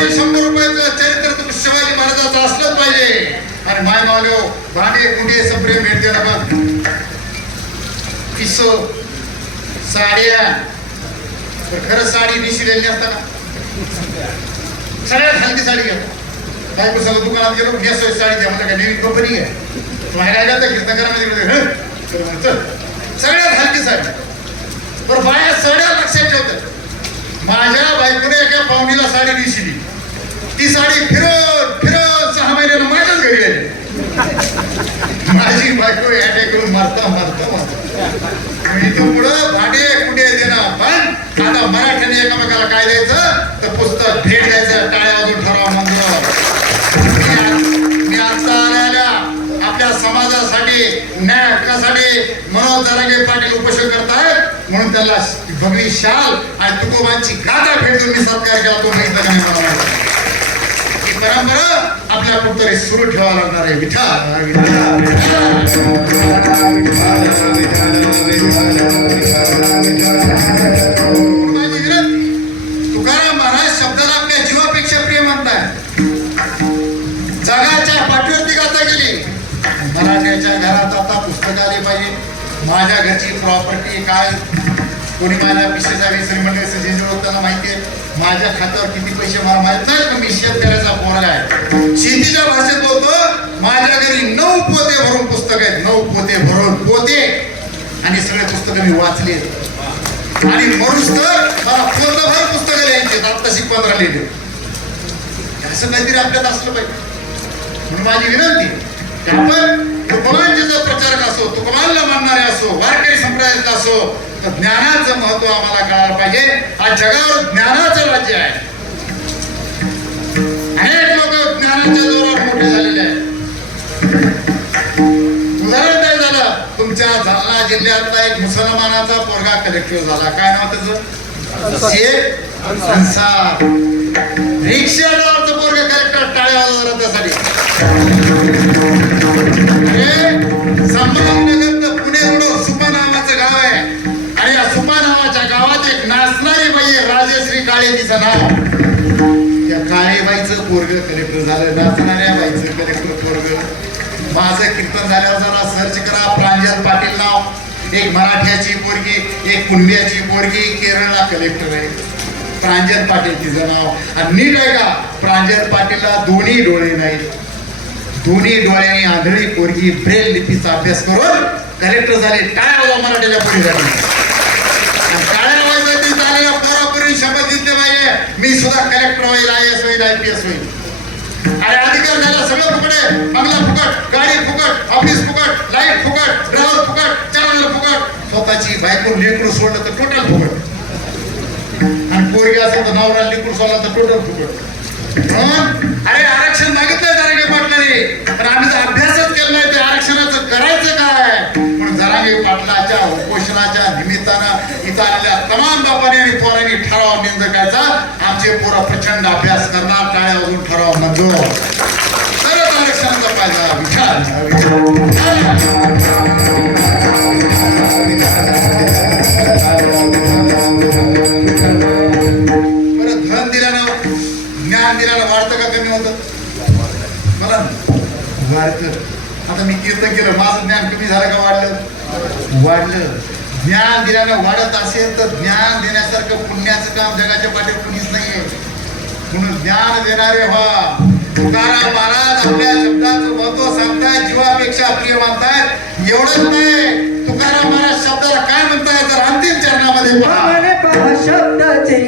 100 रुपयाचं चरित्र शिवाजी महाराजांचं असलंच पाहिजे. आणि माय मावल्यो, भांडे कुंडे सप्रेम भेटते ना बघ, पिसो साड्या, खरं साडी निशिलेली असता का? सगळ्यात हलकी साडी घ्या. बायको सगळं दुकानात गेलो नेसोय साडी द्या म्हणजे काय नवीन कंपनी आहे बाहेर आल्या तर कीर्तनकारामध्ये चल सगळ्यात हलकी साडी पण बाया सगळ्या लक्षात ठेवतात माझ्या बायकोने एका पाहुणीला साडी दिसली ती साडी फिरत फिरत 6 महिन्यानं माझ्याच घरी आली माझी बायको अटॅक करून मारता मी तो पुढं भाडे कुठे देणार पण आता मराठ्याने एकामेकाला काय द्यायचं तर पुस्तक भेट द्यायचं टाळ्या वाजून ठराव मंत्र मी आता आलेल्या आपल्या समाजासाठी न्याय हक्कासाठी मनोज जरांगे पाटील उपोषण करतायत म्हणून त्याला भगवी शाल आणि तुकोबांची गाथा भेट देऊन मी सत्कार केला तो माहिती का मला ही परंपरा आपल्या कुठतरी सुरू ठेवावं लागणार आहे तुकाराम महाराज शब्दाला आपल्या जीवापेक्षा प्रिय म्हणताय जगाच्या पाठीवरती गाथा गेली मराठ्याच्या घरात आता पुस्तक आली पाहिजे माझ्या घरची प्रॉपर्टी काय कोणी माझ्या पिशेचा विसरी मंडळीचं जे लोकांना माहिती आहे माझ्या खात्यावर किती पैसे मला माहित नाही का मी शेतकऱ्याचा पोरगा आहे शेतीच्या भाषेत बोलतो माझ्या घरी 9 पोते भरून पुस्तक आहेत 9 पोते भरून पोते आणि सगळे पुस्तकं मी वाचले आणि मनुष्य मला पोतभर पुस्तकं लिहायचे आत्ताशी 15 लिहिले असं काहीतरी आपल्यात असलं पाहिजे म्हणून माझी विनंती की आपण तुकोबांचे जर प्रचारक असो तुकोबांना मानणारे असो वारकरी संप्रदायातला असो तर ज्ञानाचं महत्व आम्हाला कळायला पाहिजे आज जगावर ज्ञानाचं राज्य आहे अनेक लोक ज्ञानाच्या जोरावर मोठे झालेले आहेत उदाहरण काय झालं तुमच्या जालना जिल्ह्यातला एक मुसलमानाचा पोरगा कलेक्टर झाला काय नाव त्याचं शेख अन्सार रिक्षादारचं पोरगा कलेक्टर टाळ्या वाजवला त्यासाठी संभाजीनगर पुणे रोड सुपा नावाचं गाव आहे आणि या सुपा नावाच्या गावात एक नाचणारी बाई आहे राजश्री काळे तिचं नाव त्या काळेबाईचं पोरग कलेक्टर झालं नाचणाऱ्या बाईचं कलेक्टर पोरग माझं कीर्तन झाल्यावर जरा सर्च करा प्रांजल पाटील नाव एक मराठ्याची पोरगी एक कुणब्याची पोरगी केरळला कलेक्टर आहे प्रांजल पाटील तिचं नाव आणि नीट आहे का प्रांजल पाटीलला दोन्ही डोळे नाहीत दोन्ही डोळ्यांनी आंधळी पोरगी ब्रेल लिपीचा अभ्यास करून कलेक्टर झाले टाळ्या मराठीच्या पोरी झाली टाळ्या वाजवायची झालेल्या पोरापोरी शपथ घेतले पाहिजे मी सुद्धा कलेक्टर होईल IAS होईल IPS होईल अरे अधिकार झाला सगळं फुकट आहे बंगला फुकट गाडी फुकट ऑफिस फुकट लाईट फुकट ड्रायव्हर फुकट चॅनल फुकट स्वतःची बायको लेकरू सोडलं तर टोटल फुकट आणि पोरगी असेल तर नवरा लेकरू सोडला तर टोटल फुकट अरे आरक्षण मागितलंय जरांगे पाटलांनी पण आम्ही जर अभ्यासच केला नाही ते आरक्षणाचं करायचं काय म्हणून जरांगे पाटलाच्या उपोषणाच्या निमित्तानं इथं आलेल्या तमाम बापांनी आणि पोरांनी ठराव निंदकाचा आमचे पोरं प्रचंड अभ्यास करणार टाळ्या वाजून ठराव मंजूर तरच आरक्षणाचा फायदा विचार ज्ञान दिल्यानं वाढतं का कमी होतं मला वाढतं आता मी कीर्तन केलं माझं ज्ञान कमी झालं का वाढलं ज्ञान दिल्यानं वाढत असेल तर ज्ञान देण्यासारखं पुण्याचं काम जगाच्या पाठीवर कुणीच नाहीये म्हणून ज्ञान देणारे व्हा तुकाराम महाराज आपल्या शब्दाचं महत्व सांगतायत जीवापेक्षा प्रिय मानतायत एवढंच नाही तुकाराम महाराज शब्दाला काय म्हणतायत तर अंतिम चरणामध्ये पहा शब्दाचे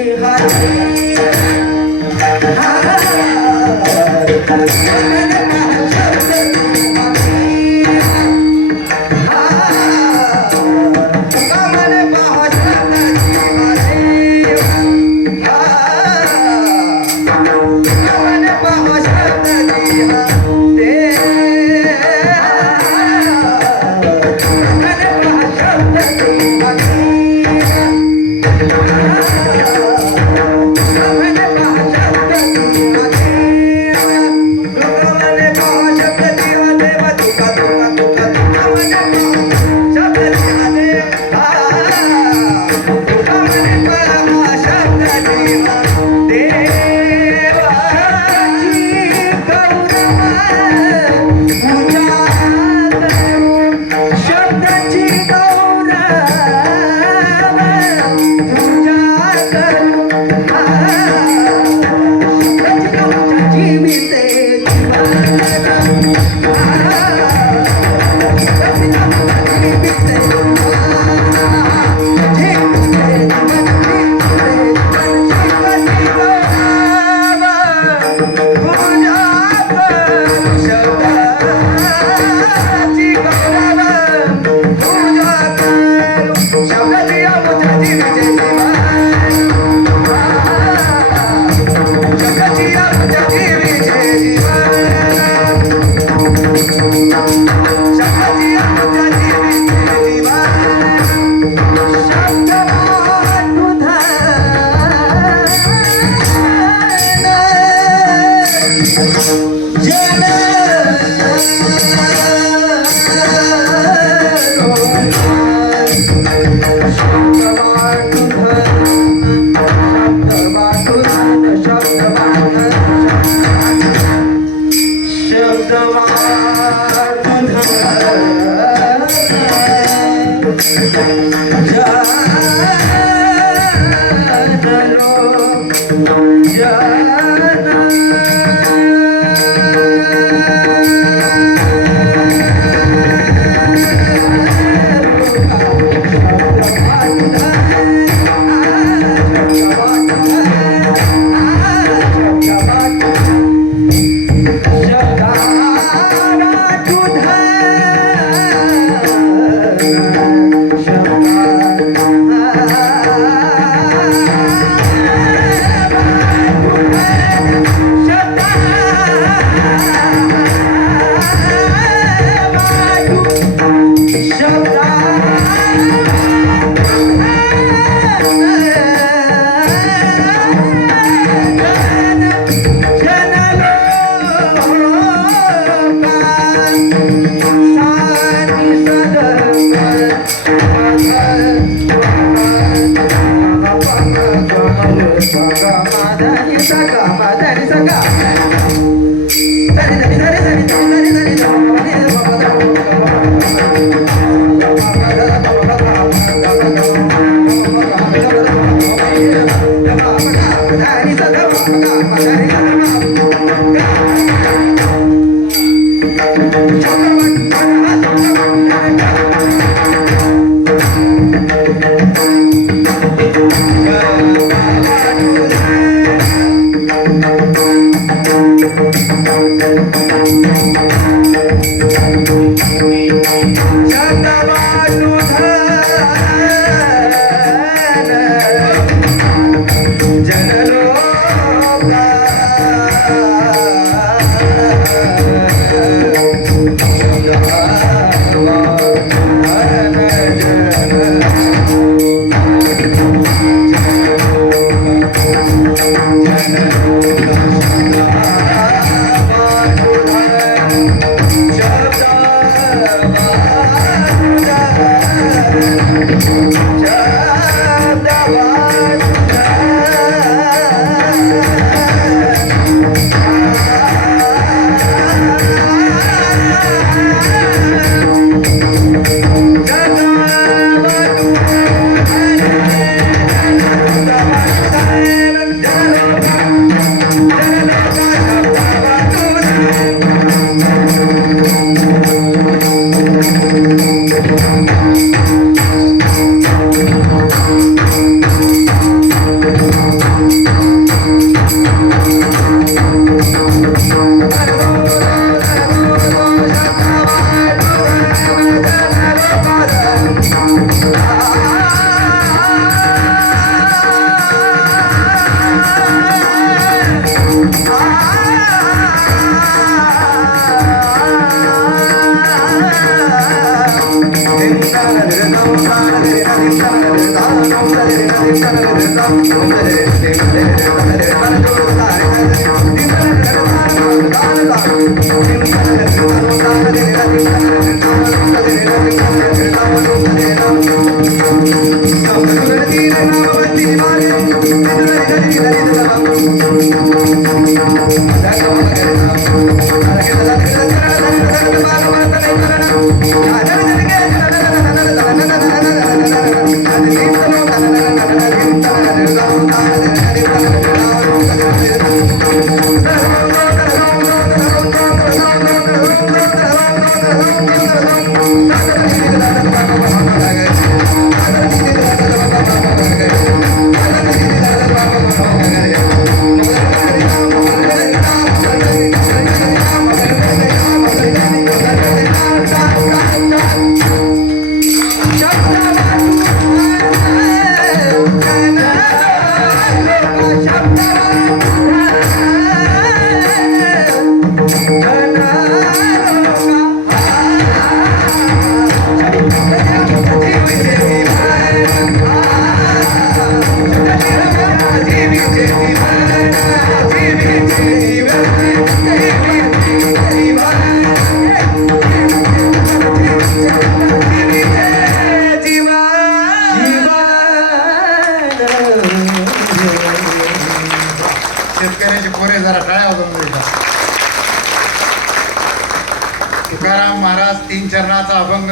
तीन चरणाचा अभंग.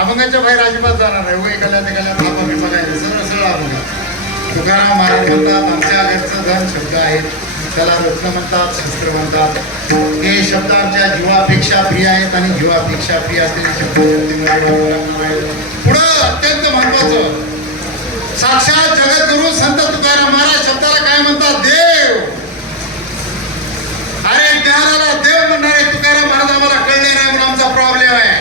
अभंगाच्या बाहेर अजिबात जाणार नाही. वय गल्या ते गल्या अभंग बघायचं सरळ सरळ अभंग. तुकाराम महाराज म्हणतात आमच्या घरचं धन शब्द आहेत, त्याला रत्न म्हणतात, शस्त्र म्हणतात. हे शब्द आमच्या जीवापेक्षा प्रिय आहेत आणि जीवापेक्षा प्रिय असलेले शब्द पुढं अत्यंत महत्वाचं साक्षात जगद्गुरु संत तुकाराम महाराज शब्दाला काय म्हणतात? देव. अरे ज्ञानाला देव म्हणणारे तुकाराम महाराज आम्हाला कळले नाही म्हणून आमचा प्रॉब्लेम आहे.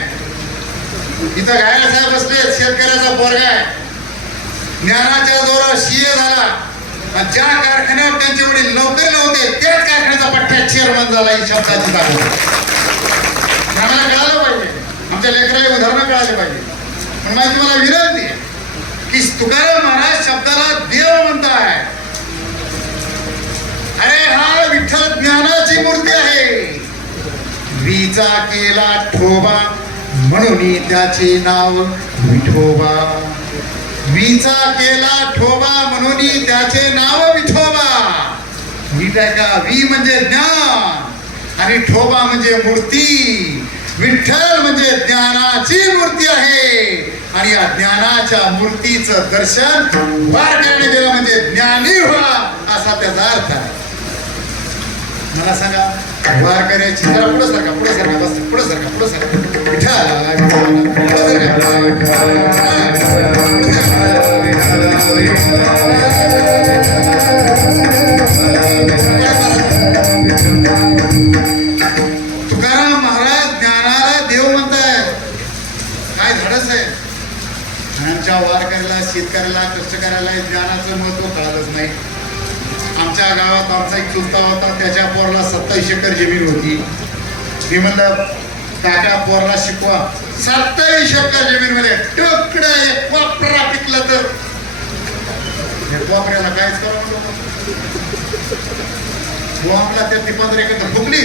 इथं घायला साहेब बसले, शेतकऱ्याचा पोरगा आहे, ज्ञानाच्या जोरावर सीए झाला. ज्या कारखान्यावर त्यांचे वडील नोकरीला होते त्याच कारखान्याचा पठ्ठ्यात चेअरमन झाला. ही शब्दाची ताकद आम्हाला कळालं पाहिजे, आमच्या लेकराला उदाहरणं कळाले पाहिजे. पण माझी तुम्हाला विनंती आहे की तुकाराम महाराज शब्दाला देव म्हणताय. अरे हा विठ्ठल ज्ञानाची मूर्ती आहे. वीचा केला ठोबा म्हणून त्याचे नाव विठोबा. वीचा केला ठोबा म्हणून त्याचे नाव विठोबा. वीट आहे का? वी म्हणजे ज्ञान आणि ठोबा म्हणजे मूर्ती. विठ्ठल म्हणजे ज्ञानाची मूर्ती आहे आणि या ज्ञानाच्या मूर्तीचं दर्शन वारकऱ्याने केलं म्हणजे ज्ञानी व्हा असा त्याचा अर्थ आहे. मला सांगा वारकऱ्याची जरा पुढे सारखा बस पुढे सारखा तुकाराम महाराज ज्ञानाला देव म्हणताय. काय धाडस आहे. आमच्या वारकऱ्याला, शेतकऱ्याला, कष्टकऱ्याला ज्ञानाचं महत्व कळालंच नाही. आमच्या गावात आमचा एक चुलता होता, त्याच्या पोरला 27 एकर जमीन होती. मी म्हणलं काका पोरला शिकवा. 27 एकर जमीन मध्ये टोकडा एक वापरा पिकला तर वापरायला काहीच करा म्हणतो. आपला त्यातली 15 एकर फुकली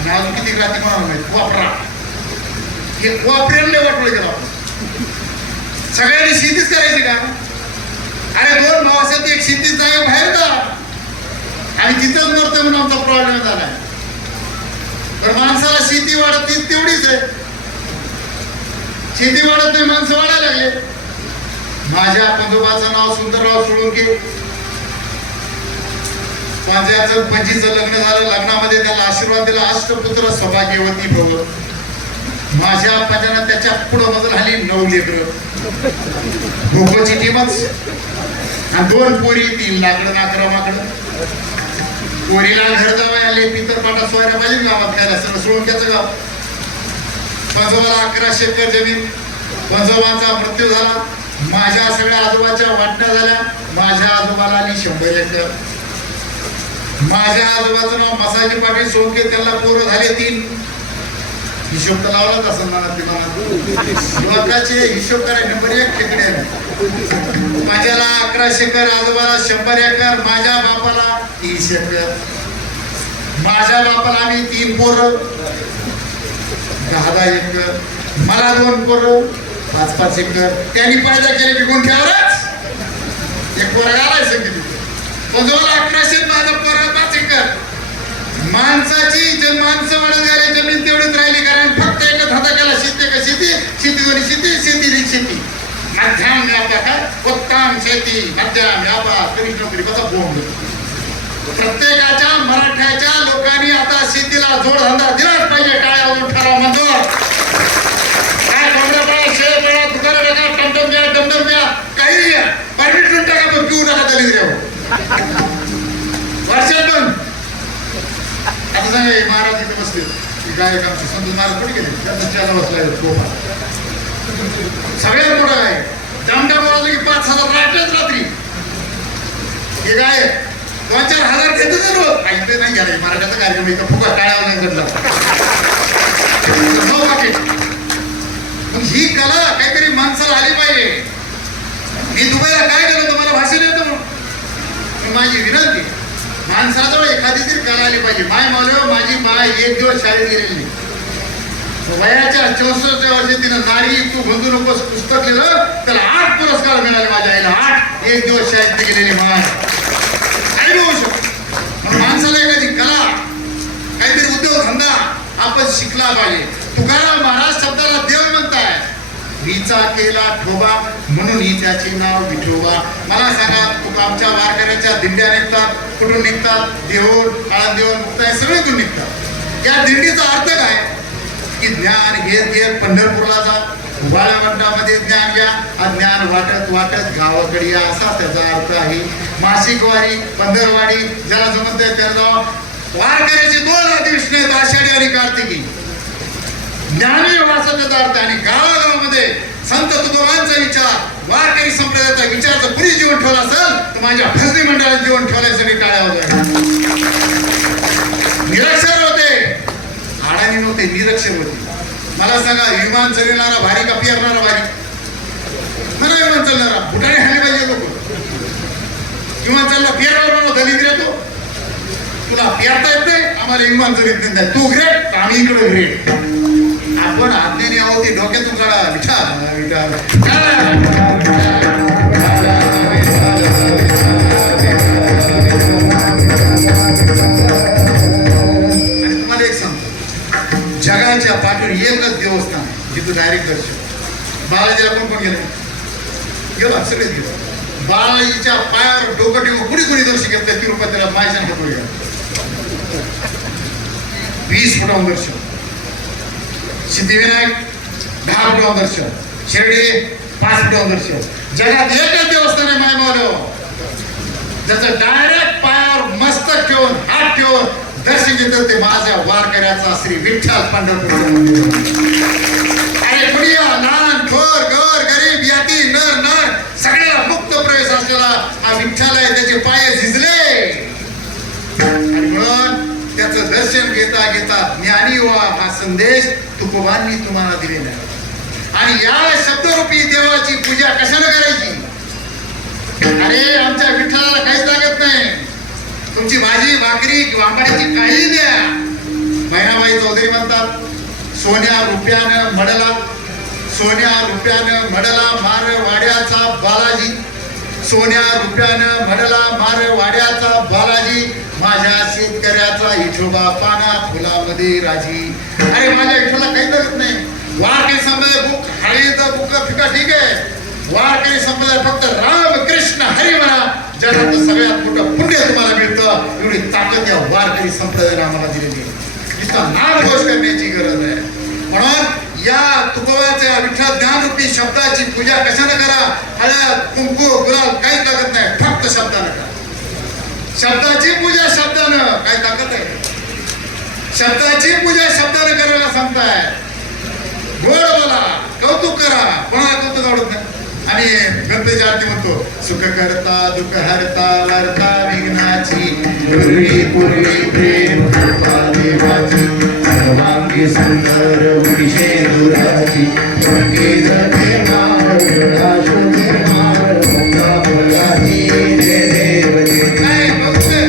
आणि अजून किती राहते म्हणा माहिती. वापरा हे वापरायला वाटलं गेला. सगळ्यांनी शेतीच करायची का? अरे 2 मावसात एक शेतीच जागा बाहेर का आणि तिथंच मरतोय म्हणून आमचा प्रॉब्लेम झालाय. पण माणसाला शेती वाढत नाही तेवढीच आहे. शेती वाढत नाही, माणसं वाढायला लागले. माझ्या पंजोबाचं नाव सुंदरराव सोळंके. माझ्याचं पंजीचं लग्न झालं. लग्नामध्ये त्याला आशीर्वाद दिला, अष्टपुत्र सौभाग्यवती भव. माझ्या पंजानं त्याच्या पुढं मजल झाली 9 लेकरं. भोकोची टीमच आणि 2 पोरी, 3 लाकडं, 11 माकडं. पोरीला घर जावं आले, पितर पाटा सोयरा पाहिजे गावात खायला. सगळं सोळंक्याचं गाव. पंजोबाला 1100 एकर जमीन. पंजोबांचा मृत्यू झाला. माझ्या सगळ्या आजोबाच्या वाटण्या झाल्या. माझ्या आजोबाला आली 100 एकर. माझ्या आजोबाचं नाव मसाजी पाटील सोळंके. त्यांना पोरं झाले 3. हिशोब तर लावलाच असं मनात युवकाचे हिशोब करायचे नंबर 1 खेकडे. माझ्याला 1100 एकर, आजोबाला 100 एकर, माझ्या बापाला 30 एकर. माझ्या बापाला आम्ही 3 पोरं 10 एकर. मला 2 पोरं 5 एकर. त्यांनी पायदा केले की कोण ठेवलाच एक पोरं घालायचं किती. पंजोबाला 1100, माझा पोरं 5 एकर. माणसाची माणसं वाढत झाली, जमीन तेवढीच राहिली. कारण फक्त एकच हाता केला शेती का शेती, शेती दोन्ही शेती, शेती शेती. मध्यम व्यापार, उत्तम शेती, मध्यम व्यापार, कधी नोकरी कसा बोंब. प्रत्येकाच्या मराठ्याच्या लोकांनी आता शेतीला जोडधंदा दिलाच पाहिजे. टाळ्यावरून ठराव मंजूर. काय कोंबड्या शेळ्या दुकानं टाका, टमटम द्या, काही द्या, परमिट टाका, पण पिऊ नका दलित द्यावं वर्षात पण. आता सांगा महाराज इथे बसले, गायक आमचे संत महाराज कुठे गेले? त्याला बसलाय गोपा. सगळ्यात मोठा गाय दामटा बोलावलं की 5,000 रात्री. हे गाय 2-4 हजार घेतो ना रोज. ऐकते नाही घ्यायला मराठ्याचा कार्यक्रम इथं फुगा टाळ्यावर नाही घडला. ही कला काहीतरी माणसाला आली पाहिजे. मी दुबईला काय केलं तुम्हाला भाषण येतं म्हणून. माझी विनंती, माणसाजवळ एखादी तरी कला आली पाहिजे. माय मावल्यावर माझी माय 1 दिवस शाळेत गेलेली नाही. वयाच्या 64व्या वर्षी तिनं नारी तू बंधू नकोस पुस्तक लिहिलं, त्याला 8 पुरस्कार मिळाले माझ्या आईला. 8 1 दिवस शाळेत गेलेली माय काही होऊ शकतो. म्हणून माणसाला एखादी कला, काहीतरी उद्योगधंदा आपण शिकला पाहिजे. तुकाराम महाराज शब्दाला देव म्हणताय. वीचा केला ठोबा म्हणून ही त्याचे नाव विठोबा. मला सांगा, तुका आमच्या वारकऱ्याच्या दिंड्या निघतात, कुठून निघतात? देहून, आळंदीहून, मुक्ताई सगळीकडून निघतात. या दिंडीचा अर्थ काय की ज्ञान घेत घेत पंढरपूरला जा, बाळवंटामध्ये ज्ञान घ्या, ज्ञान वाटत वाटत गावाकडे या, असा त्याचा अर्थ आहे. मासिक वारी, पंधरवाडी ज्याला जमत त्याला वारकऱ्याचे 2 अधिवेशन आहेत, आषाढी आणि कार्तिकी. ज्ञानी वाचा त्याचा अर्थ. आणि गावागावामध्ये संत तुकोबांचा विचार, वारकरी संप्रदायाचा विचार जर पुरी जीवन ठेवला असेल तर माझ्या भजनी मंडळात जीवन ठेवल्यासाठी टाळ्या होत्या. निरक्षर होते, अडाणी नव्हते, निरक्षर होते. मला सांगा, विमान चढणारा भारी का पेरणारा भारी? मला विमान चालणारा बुटाने खाली पाहिजे लोक. विमान चालला पेरणार दलित रे तो. तुला पेरता येत नाही, आम्हाला विमान चढत नाही. तू ग्रेट, आम्ही इकडे ग्रेट. आपण आज्ञेने आहोत ती डोक्यातून काढा. विठाल विठाल. आणि तुम्हाला एक सांगतो, जगाच्या पाठीवर एकच देवस्थान जिथं डायरेक्ट दर्शन. बालाजीला कोण कोण गेलं? गेला, सगळेच गेलं. बालाजीच्या पायावर डोकं ठेवून कुणी कुणी दर्शन घेतलं? तिरुपतीला मायच्या हातोडी 20 फुटावून दर्शन. सिद्धिविनायक 10 फुटावून दर्शन. शिर्डी 5 फुटावून दर्शन. जगात एकच देवस्थान आहे मायमावलं ज्याचं डायरेक्ट पायावर मस्तक ठेवून, हात ठेवून दर्शन घेतात, ते माझ्या वारकऱ्याचा श्री विठ्ठल पंढरपूरचं मंदिर. अरे कुणिया, लहान थोर, गौर, गरीब, याती, नर नर सगळ्याला मुक्त प्रवेश असलेला हा विठ्ठल आहे. त्याचे पाय झिजले आणि म्हणून त्याचं दर्शन घेता घेता ज्ञानी व्हा हा संदेश तुकोबांनी तुम्हाला दिलेला आहे. आणि या शब्दरूपी देवाची पूजा कशाने करायची? अरे आमच्या विठ्ठलाला काहीच लागत नाही. तुमची भाजी भाकरी आंबाड्याची काही द्या. मैनाबाई चौधरी म्हणतात, सोन्या रुपयानं मडला, सोन्या रुपयानं मडला मारवाड्याचा बालाजी. सोन्या रुपयानं मडला मारवाड्याचा बालाजी. माझ्या शेतकऱ्याचा विठोबा पाना फुलामध्ये राजी. अरे माझ्या विठोला काही लागत नाही. वारकरी संप्रदाय बुक हळीचा बुक फिका ठीक आहे. वारकरी संप्रदाय फक्त राम कृष्ण हरी म्हणा, जगात सगळ्यात मोठं पुण्य तुम्हाला मिळतं. एवढी ताकद या वारकरी संप्रदायाने आम्हाला दिलेली आहे. इथं नामघोष करण्याची गरज आहे. म्हणून या तुकोबाच्या विठ्ठल ज्ञानरूपी शब्दाची पूजा कशाने करा? हळद, कुंकू, गुलाल काहीच लागत नाही, फक्त शब्दानं करा. शब्दाची पूजा शब्दानं, काय ताकद आहे? शब्दाची पूजा शब्दानं करायला सांगताय. गोड बोला, कौतुक करा. कोणाला कौतुक आवडत नाही? आणि गणपतीची आरती म्हणतो, सुख करता दुःख हरता वार्ता विघ्नाची, पूर्वी पूर्वी प्रेम कृपा देवाची, सर्वांगी सुंदर विषय दुराची, स्वर्गे जगे माळ शोधे माळ मुक्ता बोलाची. जय देव जय. काय कौतुक आहे?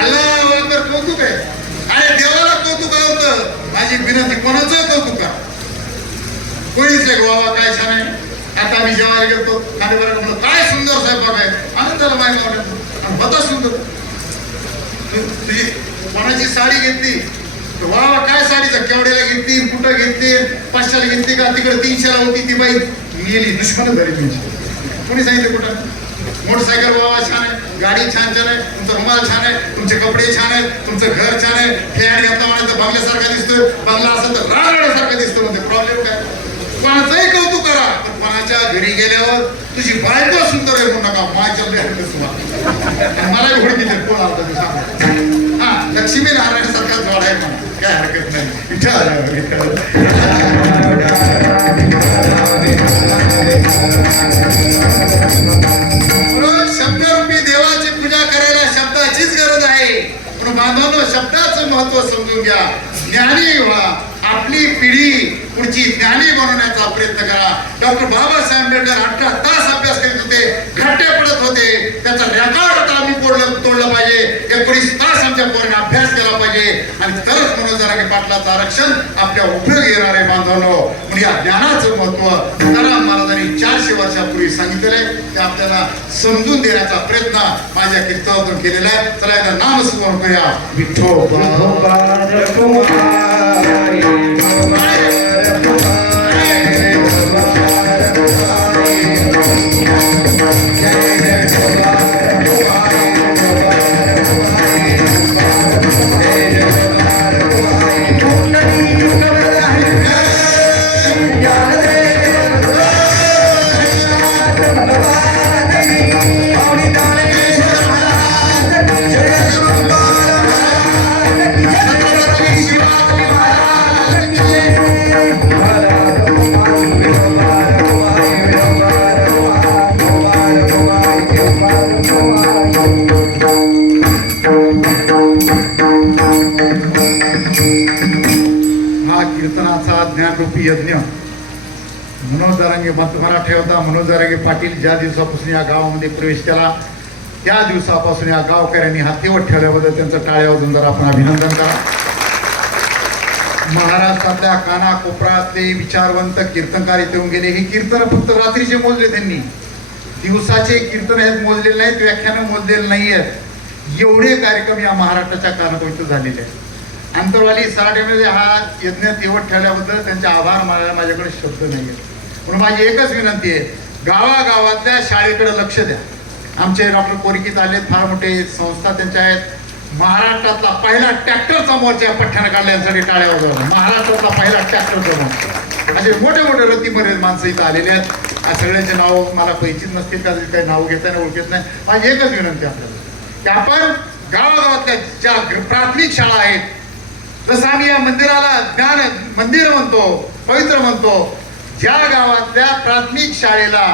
अल्लाह अकबर कौतुक आहे. अरे देवाला कौतुक होतं. माझी विनंती, कोणाचं कौतुक का? कोणीच नाही. बाबा काय छान आहे. आता आम्ही जेवायला गेलो, खालीवर म्हणलं काय सुंदर स्वयंपाक आहे. आनंदाला माहीत लावण्यात आणि बता सुंदर. तुझी कोणाची साडी घेतली, वा काय साडीचा केवढ्याला घेतली, कुठं घेतली, 500ला घेतली का? तिकडे 300ला होती ती बाई गेली, दुश्मन झाली तुमची. कोणी सांगितलं कुठं? मोटरसायकल बाबा छान आहे, गाडी छान छान आहे, तुमचा रुमाल छान आहे, तुमचे कपडे छान आहेत, तुमचं घर छान आहे. फॅन घेतला म्हणायचं बंगल्यासारखा दिसतोय, बंगला असेल तर राजवाड्यासारखा दिसतो. म्हणजे प्रॉब्लेम काय? कोणाचंही कौतुक करा, पण कोणाच्या घरी गेल्यावर तुझी बायको सुंदर आहे म्हणू नका. माझ्या तुम्हाला मला घोडकी कोण आवडतं ते सांगा. हा, लक्ष्मी नारायण सारखा जोड आहे म्हणा, काय हरकत नाही. शब्दरूपी देवाची पूजा करायला शब्दाचीच गरज आहे. पण बांधवांनो, शब्दाचं महत्व समजून घ्या. ज्ञानी व्हा. आपली पिढी पुढची ज्ञानी बनवण्याचा प्रयत्न करा. डॉक्टर बाबासाहेब आंबेडकर 18 तास अभ्यास करीत होते, खड्डे पडत होते. त्याचा रेकॉर्ड आता आम्ही तोडलं पाहिजे. 19 तास आमच्या पोरांनी अभ्यास केला पाहिजे. आणि तरच मनोज जरांगे पाटलाचं आरक्षण आपल्या उपयोगी येणार आहे. बांधवांनो, म्हणून या ज्ञानाचं महत्व तुकाराम महाराजांनी 400 वर्षापूर्वी सांगितलेलं आहे. ते आपल्याला समजून देण्याचा प्रयत्न माझ्या कीर्तनातून केलेला आहे. चला एकदा नामस्मरण करूया. विठोबा हा कीर्तनाचा ज्ञानरूपी यज्ञ मनोज जरांगे मराठे होता. मनोज जरांगे पाटील ज्या दिवसापासून या गावामध्ये प्रवेश केला त्या दिवसापासून या गावकऱ्यांनी हातीवर ठेवल्याबद्दल त्यांचं टाळ्या वाजवून जरा आपण अभिनंदन करा. महाराष्ट्रातल्या कानाकोपऱ्यातले विचारवंत कीर्तनकार इथे येऊन गेले. ही कीर्तन फक्त रात्रीचे मोजले त्यांनी, दिवसाचे कीर्तन आहेत मोजलेले नाहीत, व्याख्यानं मोजलेले नाही आहेत. एवढे कार्यक्रम या महाराष्ट्राच्या कानाकोपऱ्यात झालेले आहेत. अंतरवाली सराटीमध्ये हा यज्ञ तेवढ ठेवल्याबद्दल त्यांचे आभार मानायला माझ्याकडे शब्द नाही आहेत. म्हणून माझी एकच विनंती आहे, गावागावातल्या शाळेकडे लक्ष द्या. आमचे डॉक्टर कोरिकीत आले, फार मोठे संस्था त्यांच्या आहेत. महाराष्ट्रातला पहिला ट्रॅक्टरचा मोर्चा पठ्ठ्यानं काढल्यासाठी टाळ्या वाजवल्या. महाराष्ट्रातला पहिला ट्रॅक्टरचा मोर्चा. असे मोठे मोठे रतीमध्ये माणसं इथं आलेले आहेत. या सगळ्यांचे नाव मला परिचित नसतील, का काही नाव घेता नाही ओळखत नाही. माझी एकच विनंती आपल्याला की आपण गावागावातल्या ज्या प्राथमिक शाळा आहेत, जसं आम्ही या मंदिराला ज्ञान मंदिर म्हणतो, पवित्र म्हणतो, ज्या गावातल्या प्राथमिक शाळेला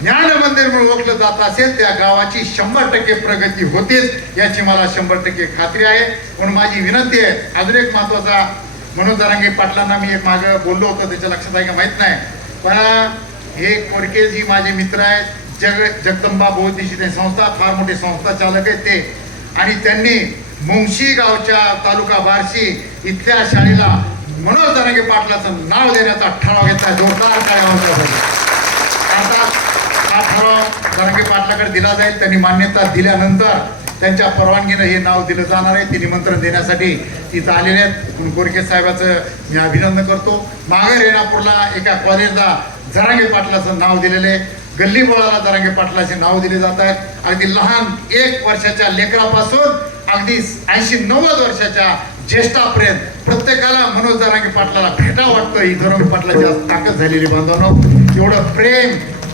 ज्ञान मंदिर म्हणून ओळखलं जात असेल त्या गावाची 100% प्रगती होतेच याची मला 100% खात्री आहे. म्हणून माझी विनंती आहे. अजून एक महत्वाचा, मनोज जरांगे पाटलांना मी एक मागं बोललो होतो, त्याच्या लक्षात आहे का माहित नाही, पण हे कोरकेजी माझे मित्र आहेत. जगदंबा बौद्धिशी संस्था, फार मोठी संस्था चालक आहेत ते, आणि त्यांनी मुंशी गावच्या तालुका बार्शी इथल्या शाळेला मनोज जरांगे पाटलाचं नाव देण्याचा ठराव घेतला. जोरदार टाळ्या. आता हा ठराव जरांगे पाटलाकडे दिला जाईल. त्यांनी मान्यता दिल्यानंतर त्यांच्या परवानगीनं हे नाव दिलं जाणार आहे. ते निमंत्रण देण्यासाठी तिथं आलेले आहेत. म्हणून गोरके साहेबाचं मी अभिनंदन करतो. मागे रेणापूरला एका कॉलेजला जरांगे पाटलाचं नाव दिलेलं आहे. गल्ली बोळाला जरांगे पाटलाचे नाव दिले जात आहेत. अगदी लहान 1 वर्षाच्या लेकरापासून अगदी 80-90 वर्षाच्या ज्येष्ठापर्यंत प्रत्येकाला मनोज जरांगे पाटलाला भेटा वाटतं. ही जरांगे पाटलाची ताकद झालेली बांधवांनो. एवढं प्रेम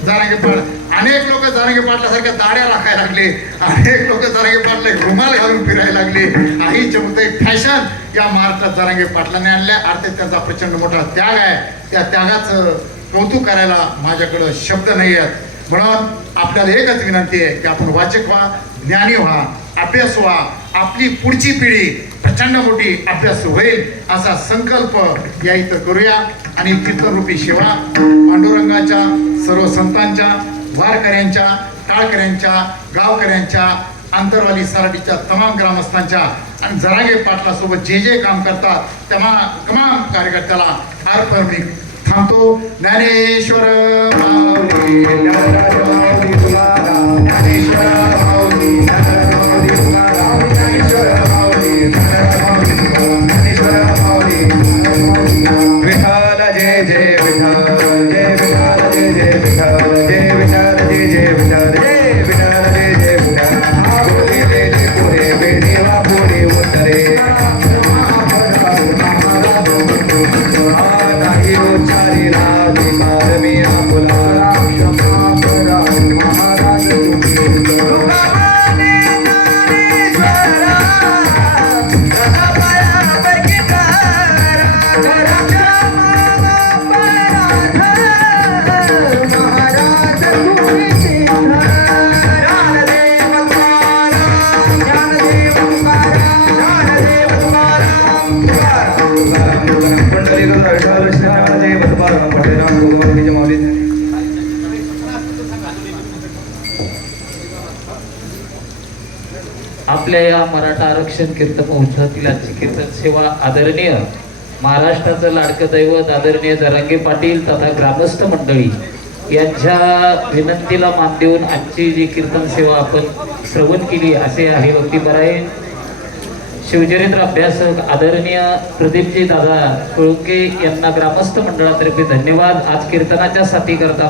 जरांगे पाटील. अनेक लोक जरांगे पाटलासारख्या दाड्या राखायला लागले. अनेक लोक जरांगे पाटला रुमाल घालून फिरायला लागले. काही चमते फॅशन या महाराष्ट्रात जरांगे पाटलाने आणल्या. अर्थात त्यांचा प्रचंड मोठा त्याग आहे. त्या त्यागाचं कौतुक करायला माझ्याकडं शब्द नाही आहेत. म्हणून आपल्याला एकच विनंती आहे की आपण वाचक व्हा, ज्ञानी व्हा, अभ्यास व्हा. आपली पुढची पिढी प्रचंड मोठी अभ्यास होईल असा संकल्प या इथं करूया. आणि कीर्तनरूपी सेवा पांडुरंगाच्या, सर्व संतांच्या, वारकऱ्यांच्या, टाळकऱ्यांच्या, गावकऱ्यांच्या, अंतरवाली सराटीच्या तमाम ग्रामस्थांच्या आणि जरांगे पाटलासोबत जे जे काम करतात तमाम कार्यकर्त्याला अर्पण मी थांबतो. ज्ञानेश्वर माऊली, ज्ञानेश्वर माऊली तुकाराम, ज्ञानेश्वर माऊली, ज्ञानेश्वर माऊली, ज्ञानेश्वर माऊली. विठ्ठल जय जय विठ्ठल, जय विठ्ठल जय जय विठ्ठल, जय विठ्ठल जय जय विठ्ठल, जय विठ्ठल जय जय विठ्ठल. माऊली देले पुढे बेदेवा पुढे उत्तरे काही उच्चारी राधिकार मी आपुला क्षमा करा महाराज आपल्या या मराठा आरक्षण कीर्तन महोत्सवातील आजची कीर्तन सेवा आदरणीय महाराष्ट्राचं लाडकं दैवत आदरणीय जरांगे पाटील तथा ग्रामस्थ मंडळी यांच्या विनंतीला मान देऊन आजची जी कीर्तन सेवा आपण श्रवण केली असे आहे भक्तीपरायण शिवचरित्र अभ्यासक आदरणीय प्रदीपजी दादा कुळके यांना ग्रामस्थ मंडळातर्फे धन्यवाद. आज कीर्तनाच्या साथी करता